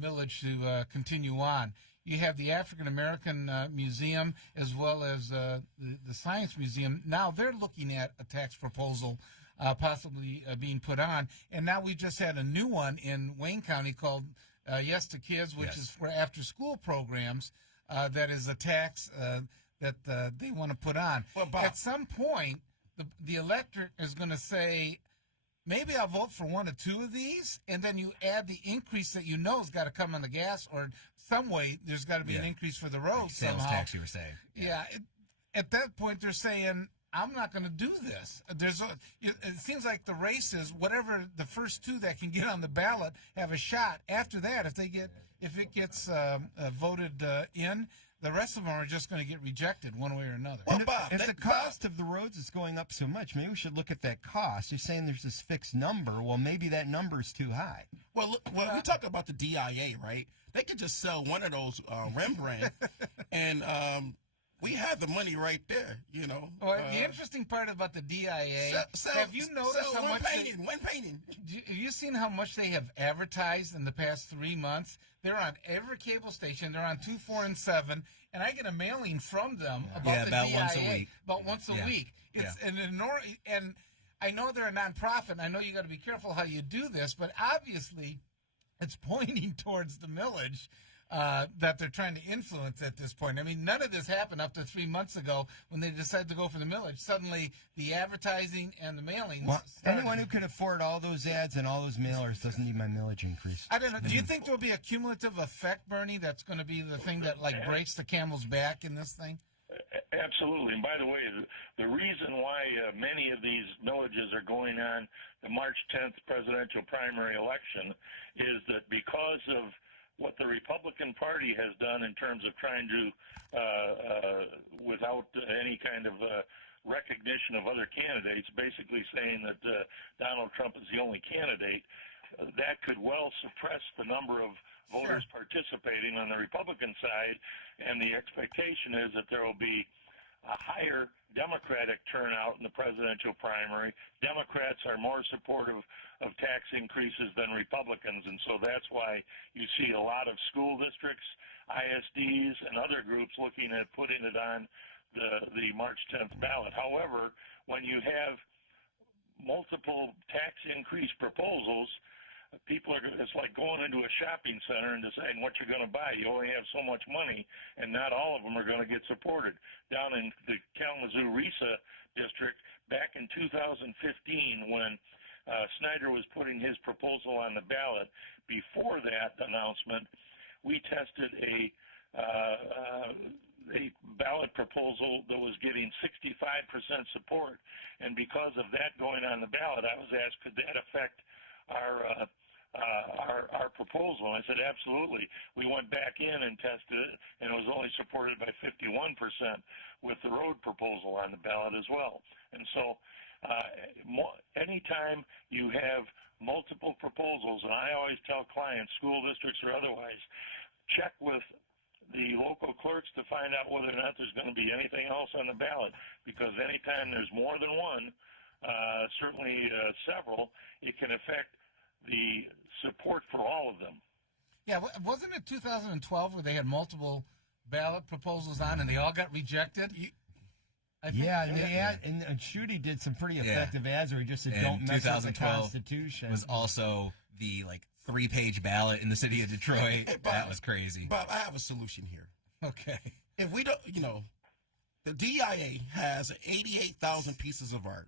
millage to continue on. You have the African American Museum as well as the Science Museum. Now they're looking at a tax proposal possibly being put on. And now we just had a new one in Wayne County called Yes to Kids, which is for after-school programs. That is a tax that they want to put on. Well, Bob, at some point, the electorate is going to say, maybe I'll vote for one or two of these, and then you add the increase that has got to come on the gas, or some way there's got to be an increase for the roads like sales somehow. tax, you were saying. Yeah. At that point, they're saying, I'm not going to do this. It seems like the race is whatever the first two that can get on the ballot have a shot. After that, if it gets voted in, the rest of them are just going to get rejected one way or another. Well, if the cost of the roads is going up so much, maybe we should look at that cost. You're saying there's this fixed number. Well, maybe that number's too high. Well, we talk about the DIA, right? They could just sell one of those Rembrandt, and we have the money right there, Well, the interesting part about the DIA, have you noticed how much... One painting. Have you seen how much they have advertised in the past 3 months? They're on every cable station. They're on 2, 4, and 7, and I get a mailing from them about the about DIA. once a week. About once a week. It's an enormous... And I know they're a nonprofit, and I know you got to be careful how you do this, but obviously it's pointing towards the millage that they're trying to influence at this point. I mean, none of this happened up to 3 months ago when they decided to go for the millage. Suddenly, the advertising and the mailings. Well, anyone who can afford all those ads and all those mailers doesn't need my millage increase. I don't know. Do you think there will be a cumulative effect, Bernie, that's going to be the thing that breaks the camel's back in this thing? Absolutely. And by the way, the reason why many of these millages are going on the March 10th presidential primary election is that because of what the Republican Party has done in terms of trying to, without any kind of recognition of other candidates, basically saying that Donald Trump is the only candidate, that could well suppress the number of voters participating on the Republican side, and the expectation is that there will be a higher Democratic turnout in the presidential primary. Democrats are more supportive of tax increases than Republicans, and so that's why you see a lot of school districts, ISDs, and other groups looking at putting it on the March 10th ballot. However, when you have multiple tax increase proposals, it's like going into a shopping center and deciding what you're going to buy. You only have so much money, and not all of them are going to get supported. Down in the Kalamazoo-Risa district, back in 2015, when Snyder was putting his proposal on the ballot, before that announcement, we tested a ballot proposal that was getting 65% support, and because of that going on the ballot, I was asked, could that affect our proposal? And I said, absolutely. We went back in and tested it, and it was only supported by 51% with the road proposal on the ballot as well. And so anytime you have multiple proposals, and I always tell clients, school districts or otherwise, check with the local clerks to find out whether or not there's going to be anything else on the ballot, because anytime there's more than one, certainly several, it can affect the support for all of them. Yeah, wasn't it 2012 where they had multiple ballot proposals on and they all got rejected? And Schuette did some pretty effective ads where he just said, don't mess with the Constitution. Was also the 3-page ballot in the city of Detroit. Hey, Bob, that was crazy. Bob, I have a solution here. Okay. If we don't, the DIA has 88,000 pieces of art.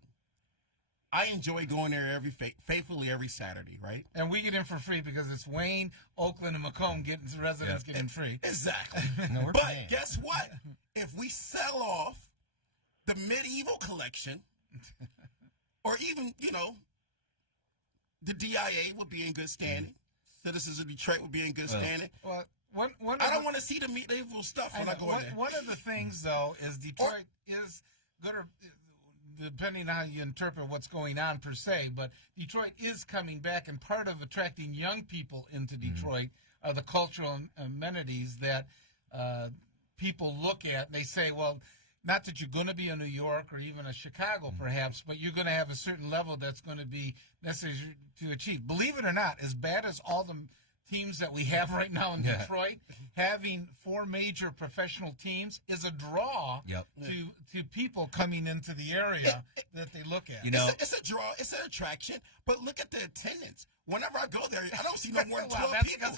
I enjoy going there faithfully every Saturday, right? And we get in for free because it's Wayne, Oakland, and Macomb residents getting free. Exactly. But guess what? If we sell off the medieval collection, or even, the DIA will be in good standing. Citizens of Detroit will be in good standing. Well, I don't want to see the medieval stuff when I go in there. One of the things, though, is Detroit is good or depending on how you interpret what's going on per se, but Detroit is coming back, and part of attracting young people into Detroit are the cultural amenities that people look at, and they say, well, not that you're going to be a New York or even a Chicago, perhaps, but you're going to have a certain level that's going to be necessary to achieve. Believe it or not, as bad as all the teams that we have right now in Detroit, having 4 major professional teams is a draw to people coming into the area that they look at. You know, it's a draw, it's an attraction, but look at the attendance. Whenever I go there, I don't see no more than 12 people.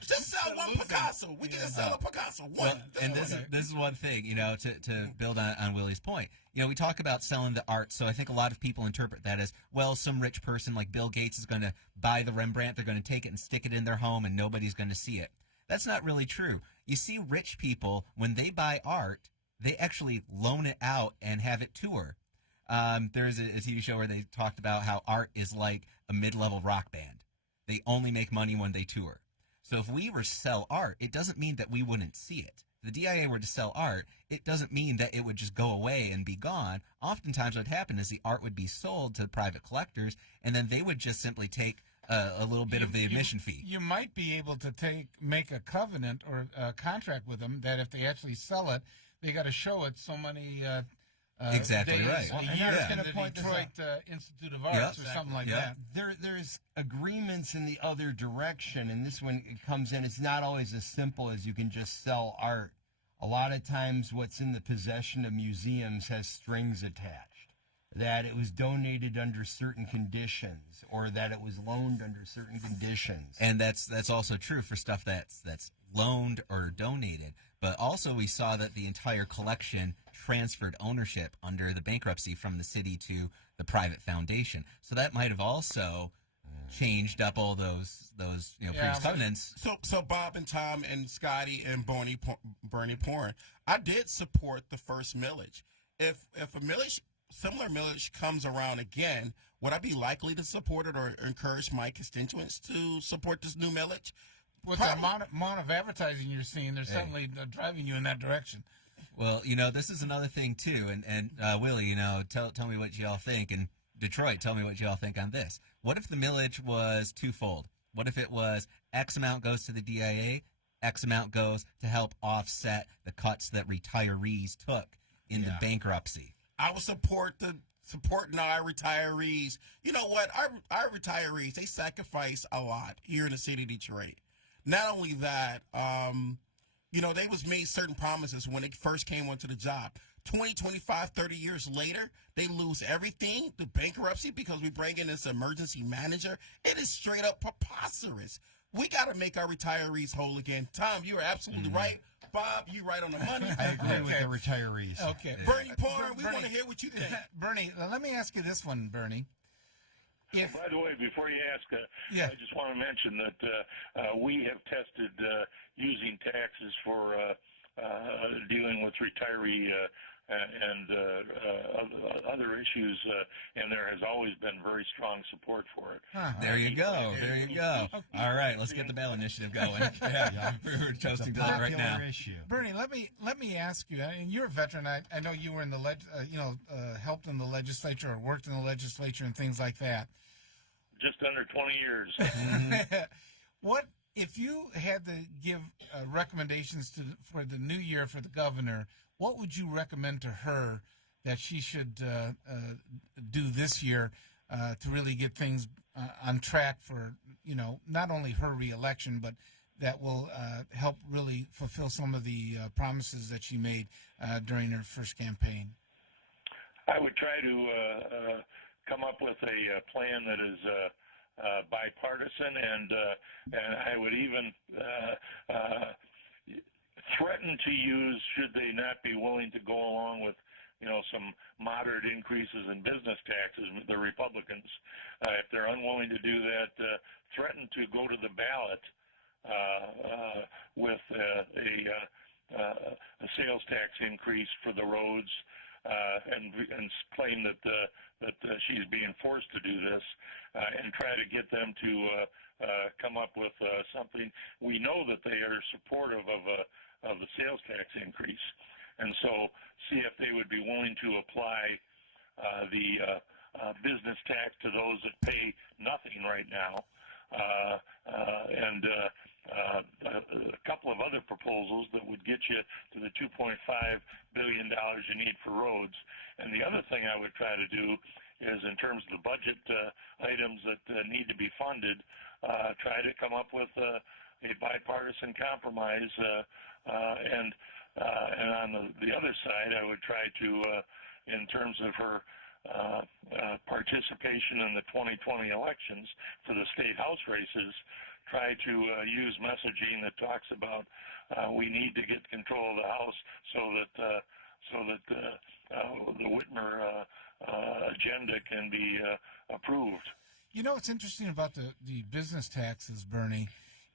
Just sell one Picasso. We can just sell a Picasso. One. And this is one thing, you know, to build on Willie's point. You know, we talk about selling the art, so I think a lot of people interpret that as, well, some rich person like Bill Gates is going to buy the Rembrandt, they're going to take it and stick it in their home, and nobody's going to see it. That's not really true. You see rich people, when they buy art, they actually loan it out and have it tour. There's a TV show where they talked about how art is like a mid-level rock band. They only make money when they tour. So if we were to sell art, it doesn't mean that we wouldn't see it. If the DIA were to sell art, it doesn't mean that it would just go away and be gone. Oftentimes what would happen is the art would be sold to private collectors, and then they would just simply take a little bit of the admission fee. You might be able to make a covenant or a contract with them that if they actually sell it, they got to show it so many exactly days right. a year in the Detroit Institute of Arts or something like that. There's agreements in the other direction, and this one it comes in. It's not always as simple as you can just sell art. A lot of times what's in the possession of museums has strings attached, that it was donated under certain conditions or that it was loaned under certain conditions. And that's also true for stuff that's loaned or donated. But also we saw that the entire collection transferred ownership under the bankruptcy from the city to the private foundation. So that might have also changed up all those previous covenants. So Bob and Tom and Scotty and Bernie Porn, I did support the first millage. If a similar millage comes around again, would I be likely to support it or encourage my constituents to support this new millage? With the amount of advertising you're seeing, they're certainly driving you in that direction. Well, this is another thing too, and Willie, tell me what y'all think, and Detroit, tell me what y'all think on this. What if the millage was twofold? What if it was X amount goes to the DIA, X amount goes to help offset the cuts that retirees took in the bankruptcy? I would supporting our retirees. You know what? Our retirees, they sacrifice a lot here in the city of Detroit. Not only that, they was made certain promises when they first came onto the job. 20, 25, 30 years later, they lose everything, the bankruptcy, because we bring in this emergency manager. It is straight up preposterous. We got to make our retirees whole again. Tom, you are absolutely right. Bob, you right on the money. I agree with the retirees. Okay. Bernie Porn, we want to hear what you think. Bernie, let me ask you this one, Bernie. By the way, before you ask, I just want to mention that we have tested using taxes for dealing with retiree and other issues, and there has always been very strong support for it. There you go. There you go. All right, let's get the ballot initiative going. We're toasting to that right now. Bernie, let me ask you. I mean, you're a veteran. I know you were in the helped in the legislature or worked in the legislature and things like that. Just under 20 years. What if you had to give recommendations for the new year for the governor? What would you recommend to her that she should do this year to really get things on track for not only her reelection, but that will help really fulfill some of the promises that she made during her first campaign? I would try to come up with a plan that is bipartisan, and I would even threaten to use, should they not be willing to go along with, some moderate increases in business taxes, the Republicans, if they're unwilling to do that, threaten to go to the ballot with a sales tax increase for the roads, and claim that she's being forced to do this, and try to get them to come up with something. We know that they are supportive of the sales tax increase, and so see if they would be willing to apply the business tax to those that pay nothing right now, and a couple of other proposals that would get you to the $2.5 billion you need for roads. And the other thing I would try to do is, in terms of the budget items that need to be funded, try to come up with a bipartisan compromise. And on the other side, I would try to, in terms of her participation in the 2020 elections for the state house races, try to use messaging that talks about we need to get control of the House so that the Whitmer agenda can be approved. You know what's interesting about the business taxes, Bernie,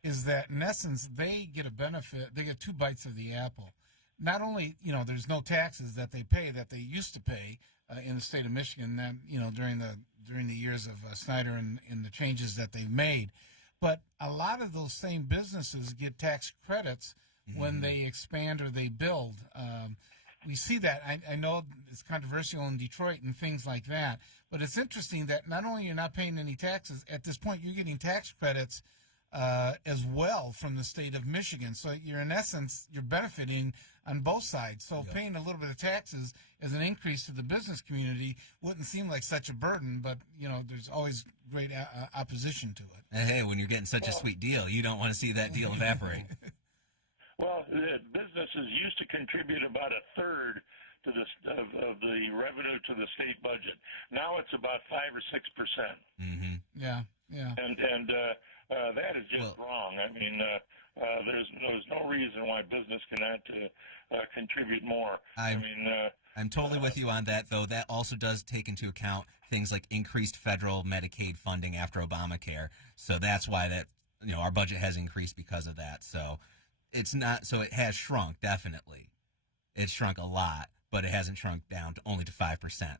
is that in essence they get a benefit. They get two bites of the apple. Not only, there's no taxes that they pay that they used to pay in the state of Michigan, that during the years of Snyder and the changes that they've made, but a lot of those same businesses get tax credits when they expand or they build. We see that. I know it's controversial in Detroit and things like that, but it's interesting that not only you're not paying any taxes, at this point you're getting tax credits as well from the state of Michigan. So you're, in essence, you're benefiting on both sides. So paying a little bit of taxes as an increase to the business community wouldn't seem like such a burden, but, there's always great opposition to it. And hey, when you're getting such a sweet deal, you don't want to see that deal evaporate. Well, the businesses used to contribute about a third to of the revenue to the state budget. Now it's about 5 or 6%. Yeah. And that is just wrong. I mean, there's no reason why business cannot contribute more. I'm totally with you on that, though. That also does take into account things like increased federal Medicaid funding after Obamacare. So that's why our budget has increased because of that. So it's not. So it has shrunk, definitely. It's shrunk a lot, but it hasn't shrunk down to only to 5%,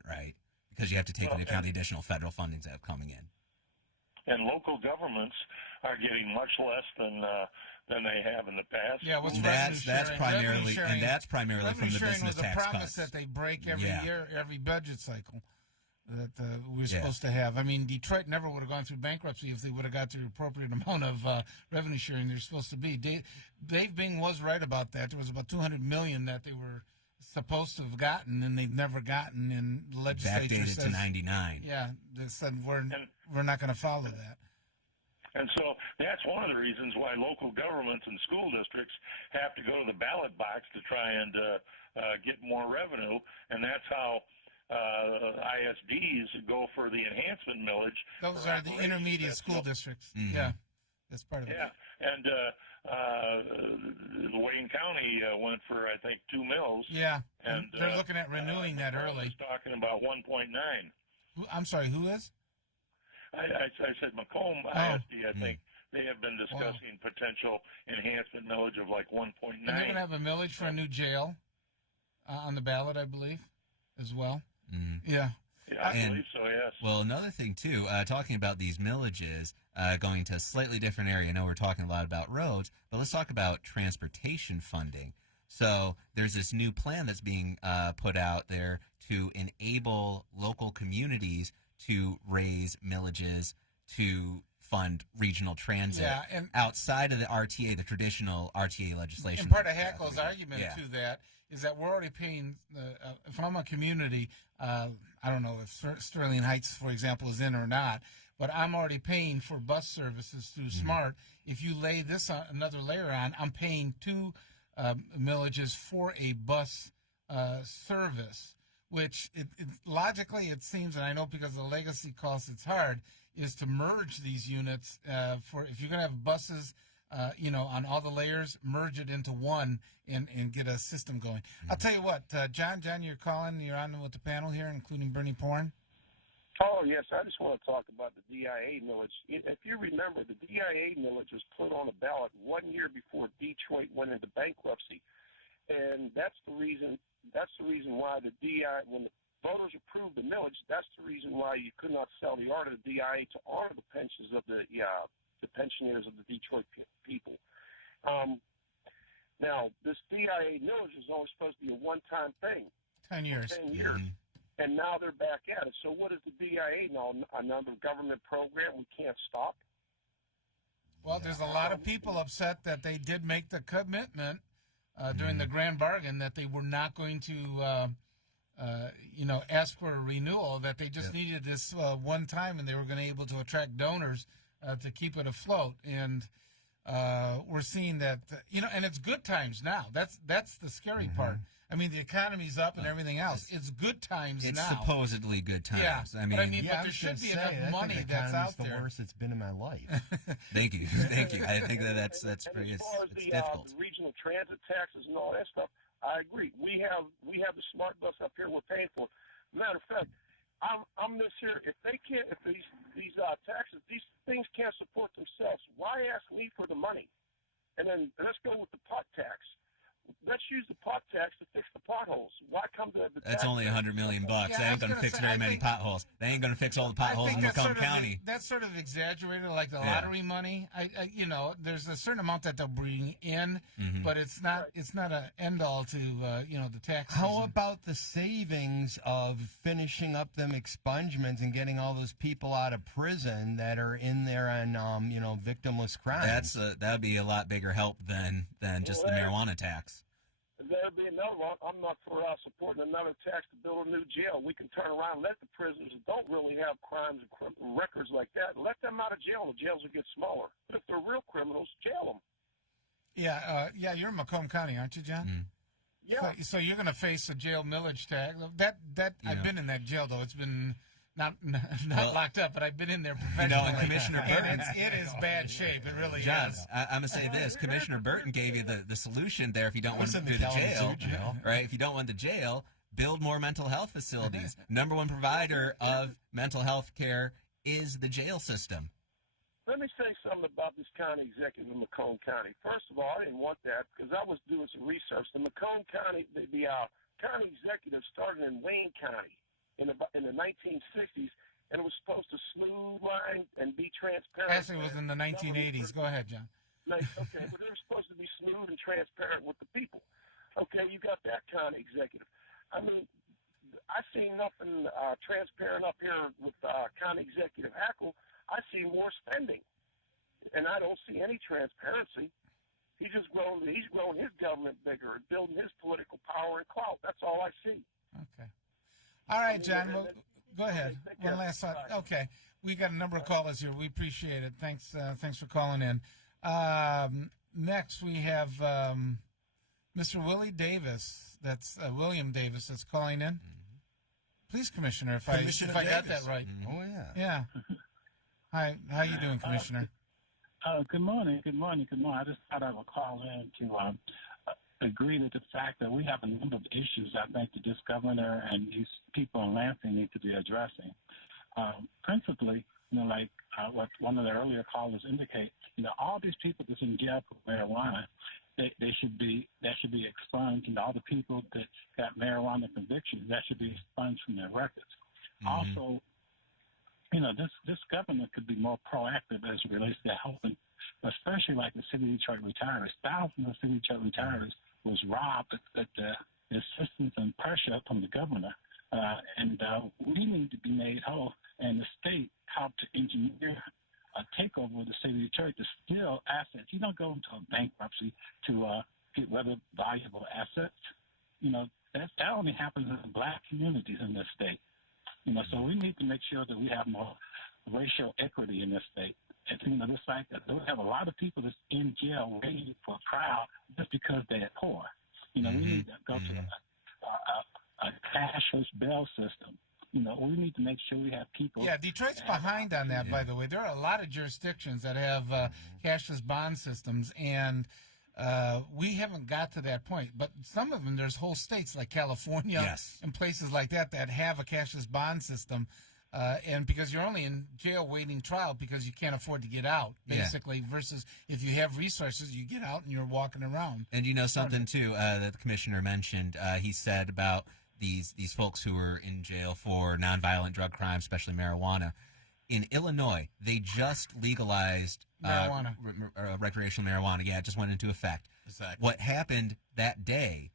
right? Because you have to take into account the additional federal fundings that have coming in. And local governments are getting much less than they have in the past. Yeah, that's primarily from the business tax cuts. A promise that they break every year, every budget cycle that we're supposed to have. I mean, Detroit never would have gone through bankruptcy if they would have got the appropriate amount of revenue sharing they're supposed to be. Dave Bing was right about that. There was about $200 million that they were supposed to have gotten, and they've never gotten, and the legislature backdated to 99. Yeah, they said we're not going to follow that. And so that's one of the reasons why local governments and school districts have to go to the ballot box to try and get more revenue, and that's how ISDs go for the enhancement millage. Those are the intermediate school districts. Yeah, that's part of it. Yeah, and Wayne County went for, I think, 2 mills. Yeah, and they're looking at renewing that early. Talking about 1.9. I'm sorry, who is? I said Macomb ISD. I think they have been discussing potential enhancement millage of like 1.9. And they're going to have a millage for a new jail on the ballot, I believe, as well. Yeah. Yeah, I believe so, yes. Well, another thing, too, talking about these millages, going to a slightly different area. I know we're talking a lot about roads, but let's talk about transportation funding. So there's this new plan that's being put out there to enable local communities to raise millages to fund regional transit outside of the RTA, the traditional RTA legislation. And part of Hackle's argument to that is that we're already paying, if I'm a community, I don't know if Sterling Heights, for example, is in or not, but I'm already paying for bus services through SMART. If you lay this another layer on, I'm paying 2 millages for a bus service, which logically it seems, and I know because of the legacy costs it's hard, is to merge these units for if you're going to have buses, on all the layers, merge it into one and get a system going. I'll tell you what, John, you're calling. You're on with the panel here, including Bernie Porn. Oh, yes. I just want to talk about the D.R.A. millage. If you remember, the D.R.A. millage was put on a ballot 1 year before Detroit went into bankruptcy. And that's the reason why when the voters approved the millage, that's the reason why you could not sell the art of the D.R.A. to honor the pensions of the pensioners of the Detroit people. Now, this D.R.A. millage is only supposed to be a one-time thing. 10 years. 10 years. and now they're back at it. So what is the DIA now? Another government program we can't stop? Well, there's a lot of people upset that they did make the commitment during the grand bargain that they were not going to, ask for a renewal, that they just needed this one time and they were going to be able to attract donors to keep it afloat. And we're seeing that, and it's good times now. That's the scary part. I mean, the economy's up and everything else. It's good times now. It's supposedly good times. Yeah, but there should be enough money that's out there. The worst it's been in my life. Thank you. I think that's pretty. As far as it's the difficult. regional transit taxes and all that stuff, I agree. We have the smart bus up here. We're paying for it. Matter of fact, I'm this here. If they can't, if these taxes, these things can't support themselves, why ask me for the money? And then let's go with the pot tax. Let's use the pot tax to fix the potholes. Why come to the That's only $100 million. That ain't going to fix very many potholes. They ain't going to fix all the potholes in Macomb County. That's sort of exaggerated, like the lottery money. There's a certain amount that they'll bring in, but it's not an end all to the taxes. How about the savings of finishing up them expungements and getting all those people out of prison that are in there on victimless crimes? That'd be a lot bigger help than just the marijuana tax. There'll be another one. I'm not for supporting another tax to build a new jail. We can turn around and let the prisoners that don't really have crimes and records like that, let them out of jail. The jails will get smaller. But if they're real criminals, jail them. Yeah, you're in Macomb County, aren't you, John? Yeah. So you're going to face a jail millage tax. I've been in that jail, though. It's been not locked up, but I've been in there professionally. And Commissioner Burton, it is bad shape. It really John, is. I'm going to say this. Commissioner Burton gave you the solution there if you don't want to do the jail. Right? If you don't want the jail, build more mental health facilities. Number one provider of mental health care is the jail system. Let me say something about this county executive in Macomb County. First of all, I didn't want that because I was doing some research. The Macomb County, the county executive started in Wayne County in the 1960s, and it was supposed to smooth line and be transparent. Actually, it was in the 1980s. Go ahead, John. Okay, but they were supposed to be smooth and transparent with the people. Okay, you got that county executive. I mean, I see nothing transparent up here with county executive D.R.A.C.O. I see more spending, and I don't see any transparency. He's growing his government bigger and building his political power and clout. That's all I see. Okay. All right, John. Well, go ahead. One last thought. Okay. We got a number of callers here. We appreciate it. Thanks for calling in. Next, we have Mr. Willie Davis. That's William Davis that's calling in. Please, Commissioner, if I got that right. Oh, yeah. Yeah. Hi. How you doing, Commissioner? Good morning. I just thought I would call in to agree with the fact that we have a number of issues I think that this governor and these people in Lansing need to be addressing. Principally, what one of the earlier callers indicate, all these people that's in jail for marijuana, they should be expunged, and all the people that got marijuana convictions, that should be expunged from their records. Also, this government could be more proactive as it relates to helping, especially like the City of Detroit retirees. Thousands of City of Detroit retirees was robbed at the assistance and pressure from the governor. And we need to be made whole, and the state helped to engineer a takeover of the City of Detroit to steal assets. You don't go into a bankruptcy to get rid of valuable assets. That only happens in black communities in this state. So we need to make sure that we have more racial equity in this state. And it's like we have a lot of people that's in jail waiting for a trial just because they're poor. We need to go to a cashless bail system. We need to make sure we have people. Yeah, Detroit's behind on that, by the way. There are a lot of jurisdictions that have cashless bond systems, and we haven't got to that point. But some of them, there's whole states like California and places like that have a cashless bond system. And because you're only in jail waiting trial because you can't afford to get out, basically, versus if you have resources, you get out and you're walking around. And something, too, that the commissioner mentioned, he said about these folks who are in jail for nonviolent drug crimes, especially marijuana. In Illinois, they just legalized marijuana. Recreational marijuana. Yeah, it just went into effect. Exactly. What happened that day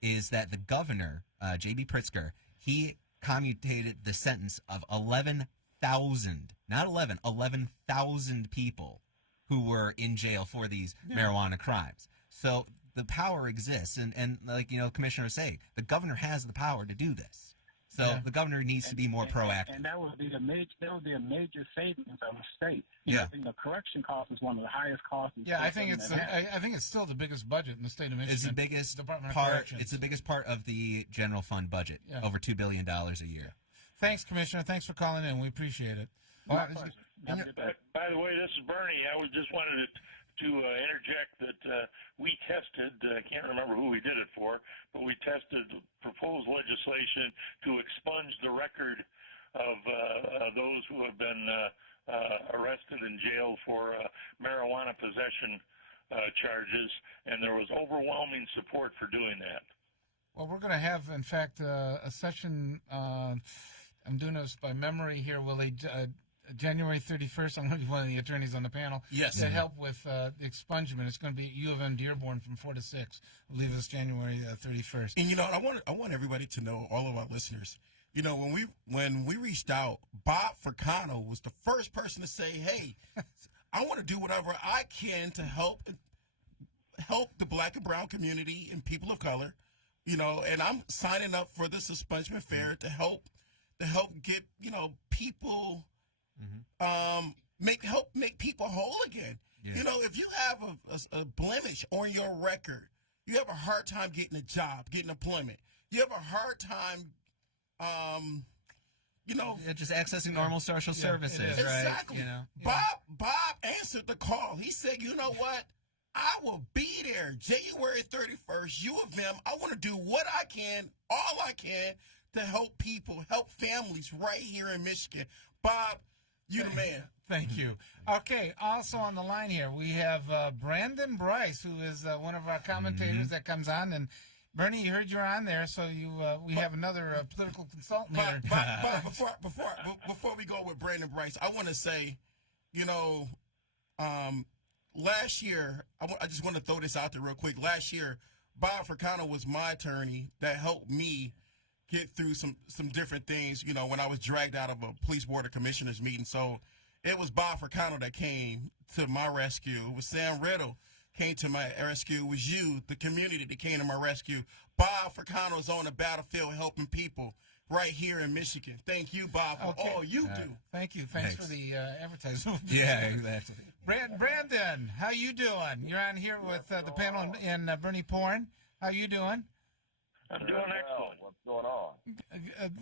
is that the governor, J.B. Pritzker, he commutated the sentence of 11,000, not 11,000 people who were in jail for these marijuana crimes. So the power exists, and like Commissioner was saying, the governor has the power to do this. So the governor needs to be more proactive. And that would be a major savings of the state. Yeah. The correction cost is one of the highest costs. Yeah, I think it's still the biggest budget in the state of Michigan. It's the biggest Department of part. Corrections. It's the biggest part of the general fund budget. Yeah. Over $2 billion a year. Thanks, Commissioner. Thanks for calling in. We appreciate it. By the way, this is Bernie. I just wanted to interject that we tested, I can't remember who we did it for, but we tested proposed legislation to expunge the record of those who have been arrested and jailed for marijuana possession charges, and there was overwhelming support for doing that. Well, we're going to have, in fact, a session, I'm doing this by memory here, Willie, January 31st, I'm going to be one of the attorneys on the panel. Yes. To help with the expungement. It's going to be U of M Dearborn from 4 to 6. I believe it's January 31st. And I want everybody to know, all of our listeners, when we reached out, Bob Ficano was the first person to say, "Hey, I want to do whatever I can to help the Black and brown community and people of color, and I'm signing up for the expungement fair to help get people." Make people whole again. Yeah. If you have a blemish on your record, you have a hard time getting a job, getting employment. You have a hard time, just accessing normal social services, right? Exactly. Bob answered the call. He said, "You know what? I will be there January 31st. U of M. I want to do what I can, all I can, to help people, help families right here in Michigan." Bob, you the man. Thank you. Okay, also on the line here, we have Brandon Bryce, who is one of our commentators that comes on. And Bernie, you heard you're on there, so we have another political consultant here. But before we go with Brandon Bryce, I want to say, last year, I just want to throw this out there real quick. Last year, Bob Ficano was my attorney that helped me get through some different things, when I was dragged out of a police board of commissioners meeting. So it was Bob Ficano that came to my rescue. It was Sam Riddle came to my rescue. It was you, the community, that came to my rescue. Bob Ficano is on the battlefield helping people right here in Michigan. Thank you, Bob, for all you do. Thank you. Thanks for the advertisement. Yeah, exactly. Brandon, how you doing? You're on here with the panel and Bernie Porn. How you doing? I'm doing excellent. What's going on?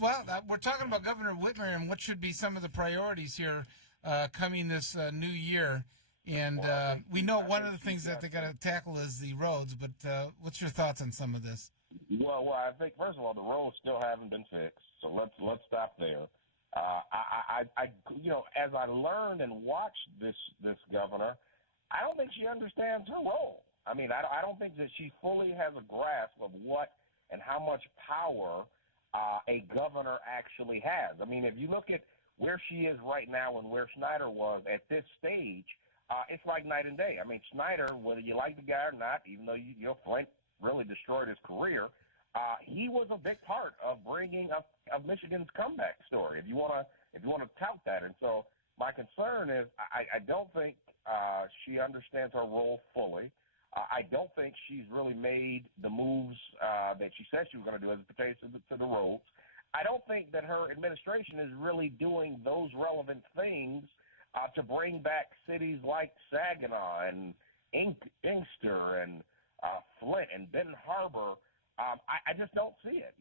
Well, we're talking about Governor Whitmer and what should be some of the priorities here coming this new year. And we know one of the things that they got to tackle is the roads. But what's your thoughts on some of this? Well, I think first of all, the roads still haven't been fixed. So let's stop there. I as I learned and watched this governor, I don't think she understands her role. I mean, I don't think that she fully has a grasp of what and how much power a governor actually has. I mean, if you look at where she is right now and where Snyder was at this stage, it's like night and day. I mean, Snyder, whether you like the guy or not, even though Flint really destroyed his career, he was a big part of bringing up of Michigan's comeback story. If you want to tout that, and so my concern is I don't think she understands her role fully. I don't think she's really made the moves that she said she was going to do as it pertains to the roads. I don't think that her administration is really doing those relevant things to bring back cities like Saginaw and Inkster and Flint and Benton Harbor. I just don't see it.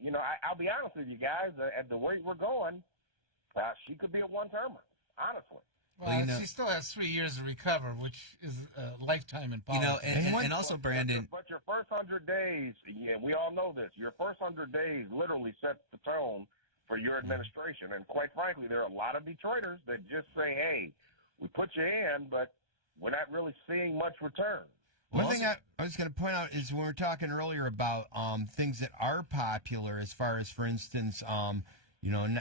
I'll be honest with you guys. At the rate we're going, she could be a one-termer, honestly. Well, she still has 3 years to recover, which is a lifetime in politics. And also, Brandon. But your first 100 days, we all know this, your first 100 days literally sets the tone for your administration. And quite frankly, there are a lot of Detroiters that just say, hey, we put you in, but we're not really seeing much return. One thing I was going to point out is when we were talking earlier about things that are popular, as far as, for instance,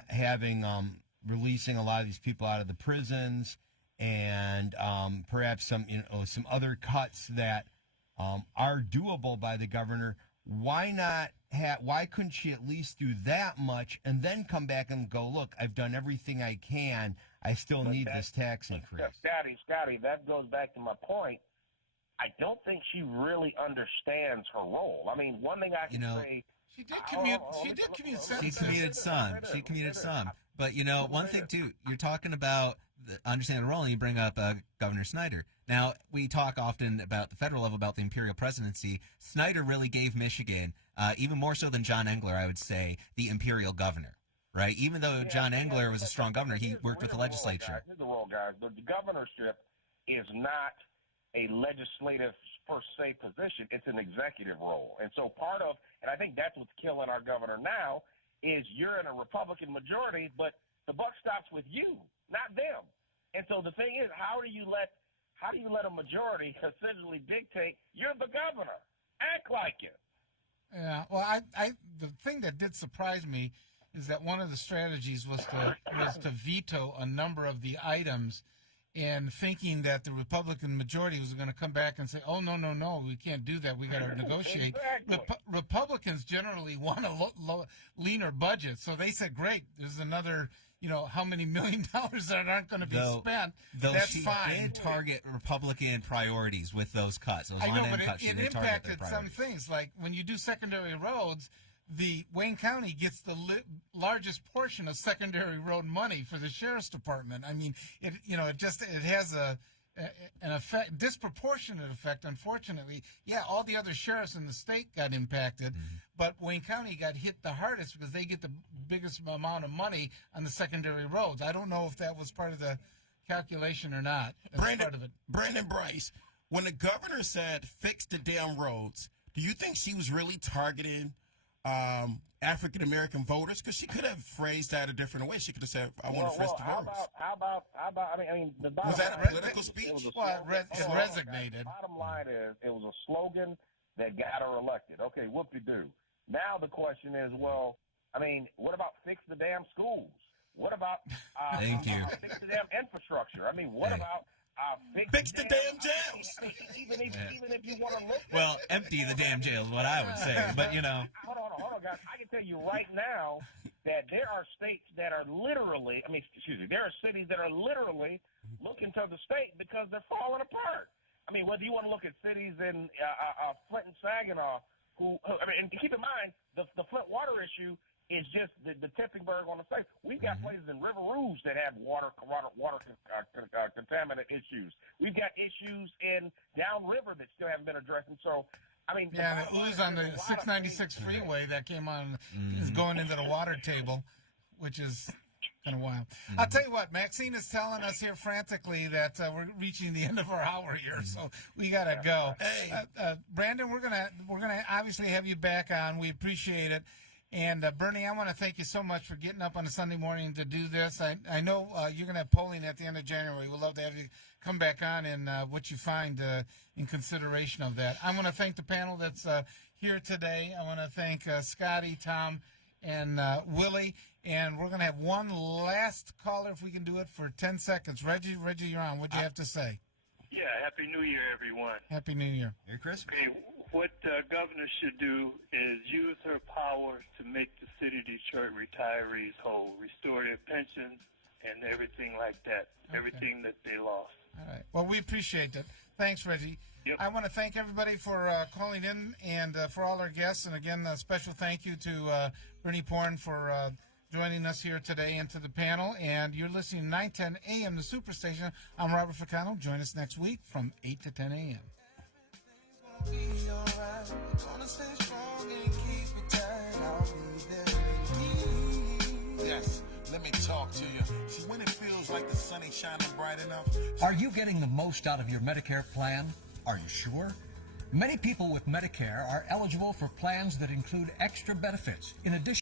having releasing a lot of these people out of the prisons, and perhaps some other cuts that are doable by the governor. Why not why couldn't she at least do that much and then come back and go, look, I've done everything I can. I still need this tax increase. Scotty, that goes back to my point. I don't think she really understands her role. I mean, one thing I can say. She did commute. She commuted some. But one thing too, you're talking about understanding the role, and you bring up Governor Snyder. Now, we talk often about the federal level, about the imperial presidency. Snyder really gave Michigan, even more so than John Engler, I would say, the imperial governor, right? Even though John Engler was a strong governor, he worked with the legislature. Here's the role, guys. The governorship is not a legislative per se position. It's an executive role. And so and I think that's what's killing our governor now, is you're in a Republican majority, but the buck stops with you, not them. And so the thing is, how do you let a majority essentially dictate you're the governor? Act like it. Yeah. Well, the thing that did surprise me is that one of the strategies was to veto a number of the items, and thinking that the Republican majority was going to come back and say, oh, no, we can't do that. We got to negotiate. Exactly. Republicans generally want a leaner budget. So they said, great, there's another, how many $1 million that aren't going to be spent. That's fine. She did target Republican priorities with those cuts. Those cuts. It impacted some things. Like when you do secondary roads, the Wayne County gets the largest portion of secondary road money for the sheriff's department. I mean, it has an effect, disproportionate effect. Unfortunately, all the other sheriffs in the state got impacted, but Wayne County got hit the hardest because they get the biggest amount of money on the secondary roads. I don't know if that was part of the calculation or not. Brandon Bryce, when the governor said fix the damn roads, do you think she was really targeting African American voters? Because she could have phrased that a different way. She could have said, "I want to fix the roads." How about? I mean, the bottom was that line, a political speech? It resignated. The bottom line is, it was a slogan that got her elected. Okay, whoop-de-doo. Now the question is, well, I mean, what about fix the damn schools? What about Thank you. Fix the damn infrastructure? I mean, what about fix the damn jails? Even if you want to look. Well, empty the damn jails, what I would say. But Hold on, guys. I can tell you right now that there are states that are literally, there are cities that are literally looking to the state because they're falling apart. I mean, whether you want to look at cities in Flint and Saginaw, and keep in mind, the Flint water issue is just the tipping bird on the state. We've got places in River Rouge that have water contaminant issues. We've got issues in downriver that still haven't been addressed. And so, I mean, the ooze on the 696 freeway that came on is going into the water table, which is kind of wild. I'll tell you what, Maxine is telling us here frantically that we're reaching the end of our hour here, so we gotta go. Hey, Brandon, we're gonna obviously have you back on. We appreciate it. And Bernie, I want to thank you so much for getting up on a Sunday morning to do this. I know you're going to have polling at the end of January. We'd love to have you come back on and what you find in consideration of that. I want to thank the panel that's here today. I want to thank Scotty, Tom, and Willie. And we're going to have one last caller, if we can do it, for 10 seconds. Reggie, you're on. What do you have to say? Yeah, Happy New Year, everyone. Happy New Year. Hey, Chris. Okay, what governor should do is use her power to make the city of Detroit retirees whole, restore their pensions and everything like that, everything that they lost. All right. Well, we appreciate it. Thanks, Reggie. Yep. I want to thank everybody for calling in and for all our guests. And again, a special thank you to Bernie Porn for joining us here today and to the panel. And you're listening to 910 AM, the Superstation. I'm Robert Ficano. Join us next week from 8 to 10 a.m. Yes, let me talk to you. See, when it feels like the sun ain't shining bright enough. Are you getting the most out of your Medicare plan? Are you sure? Many people with Medicare are eligible for plans that include extra benefits in addition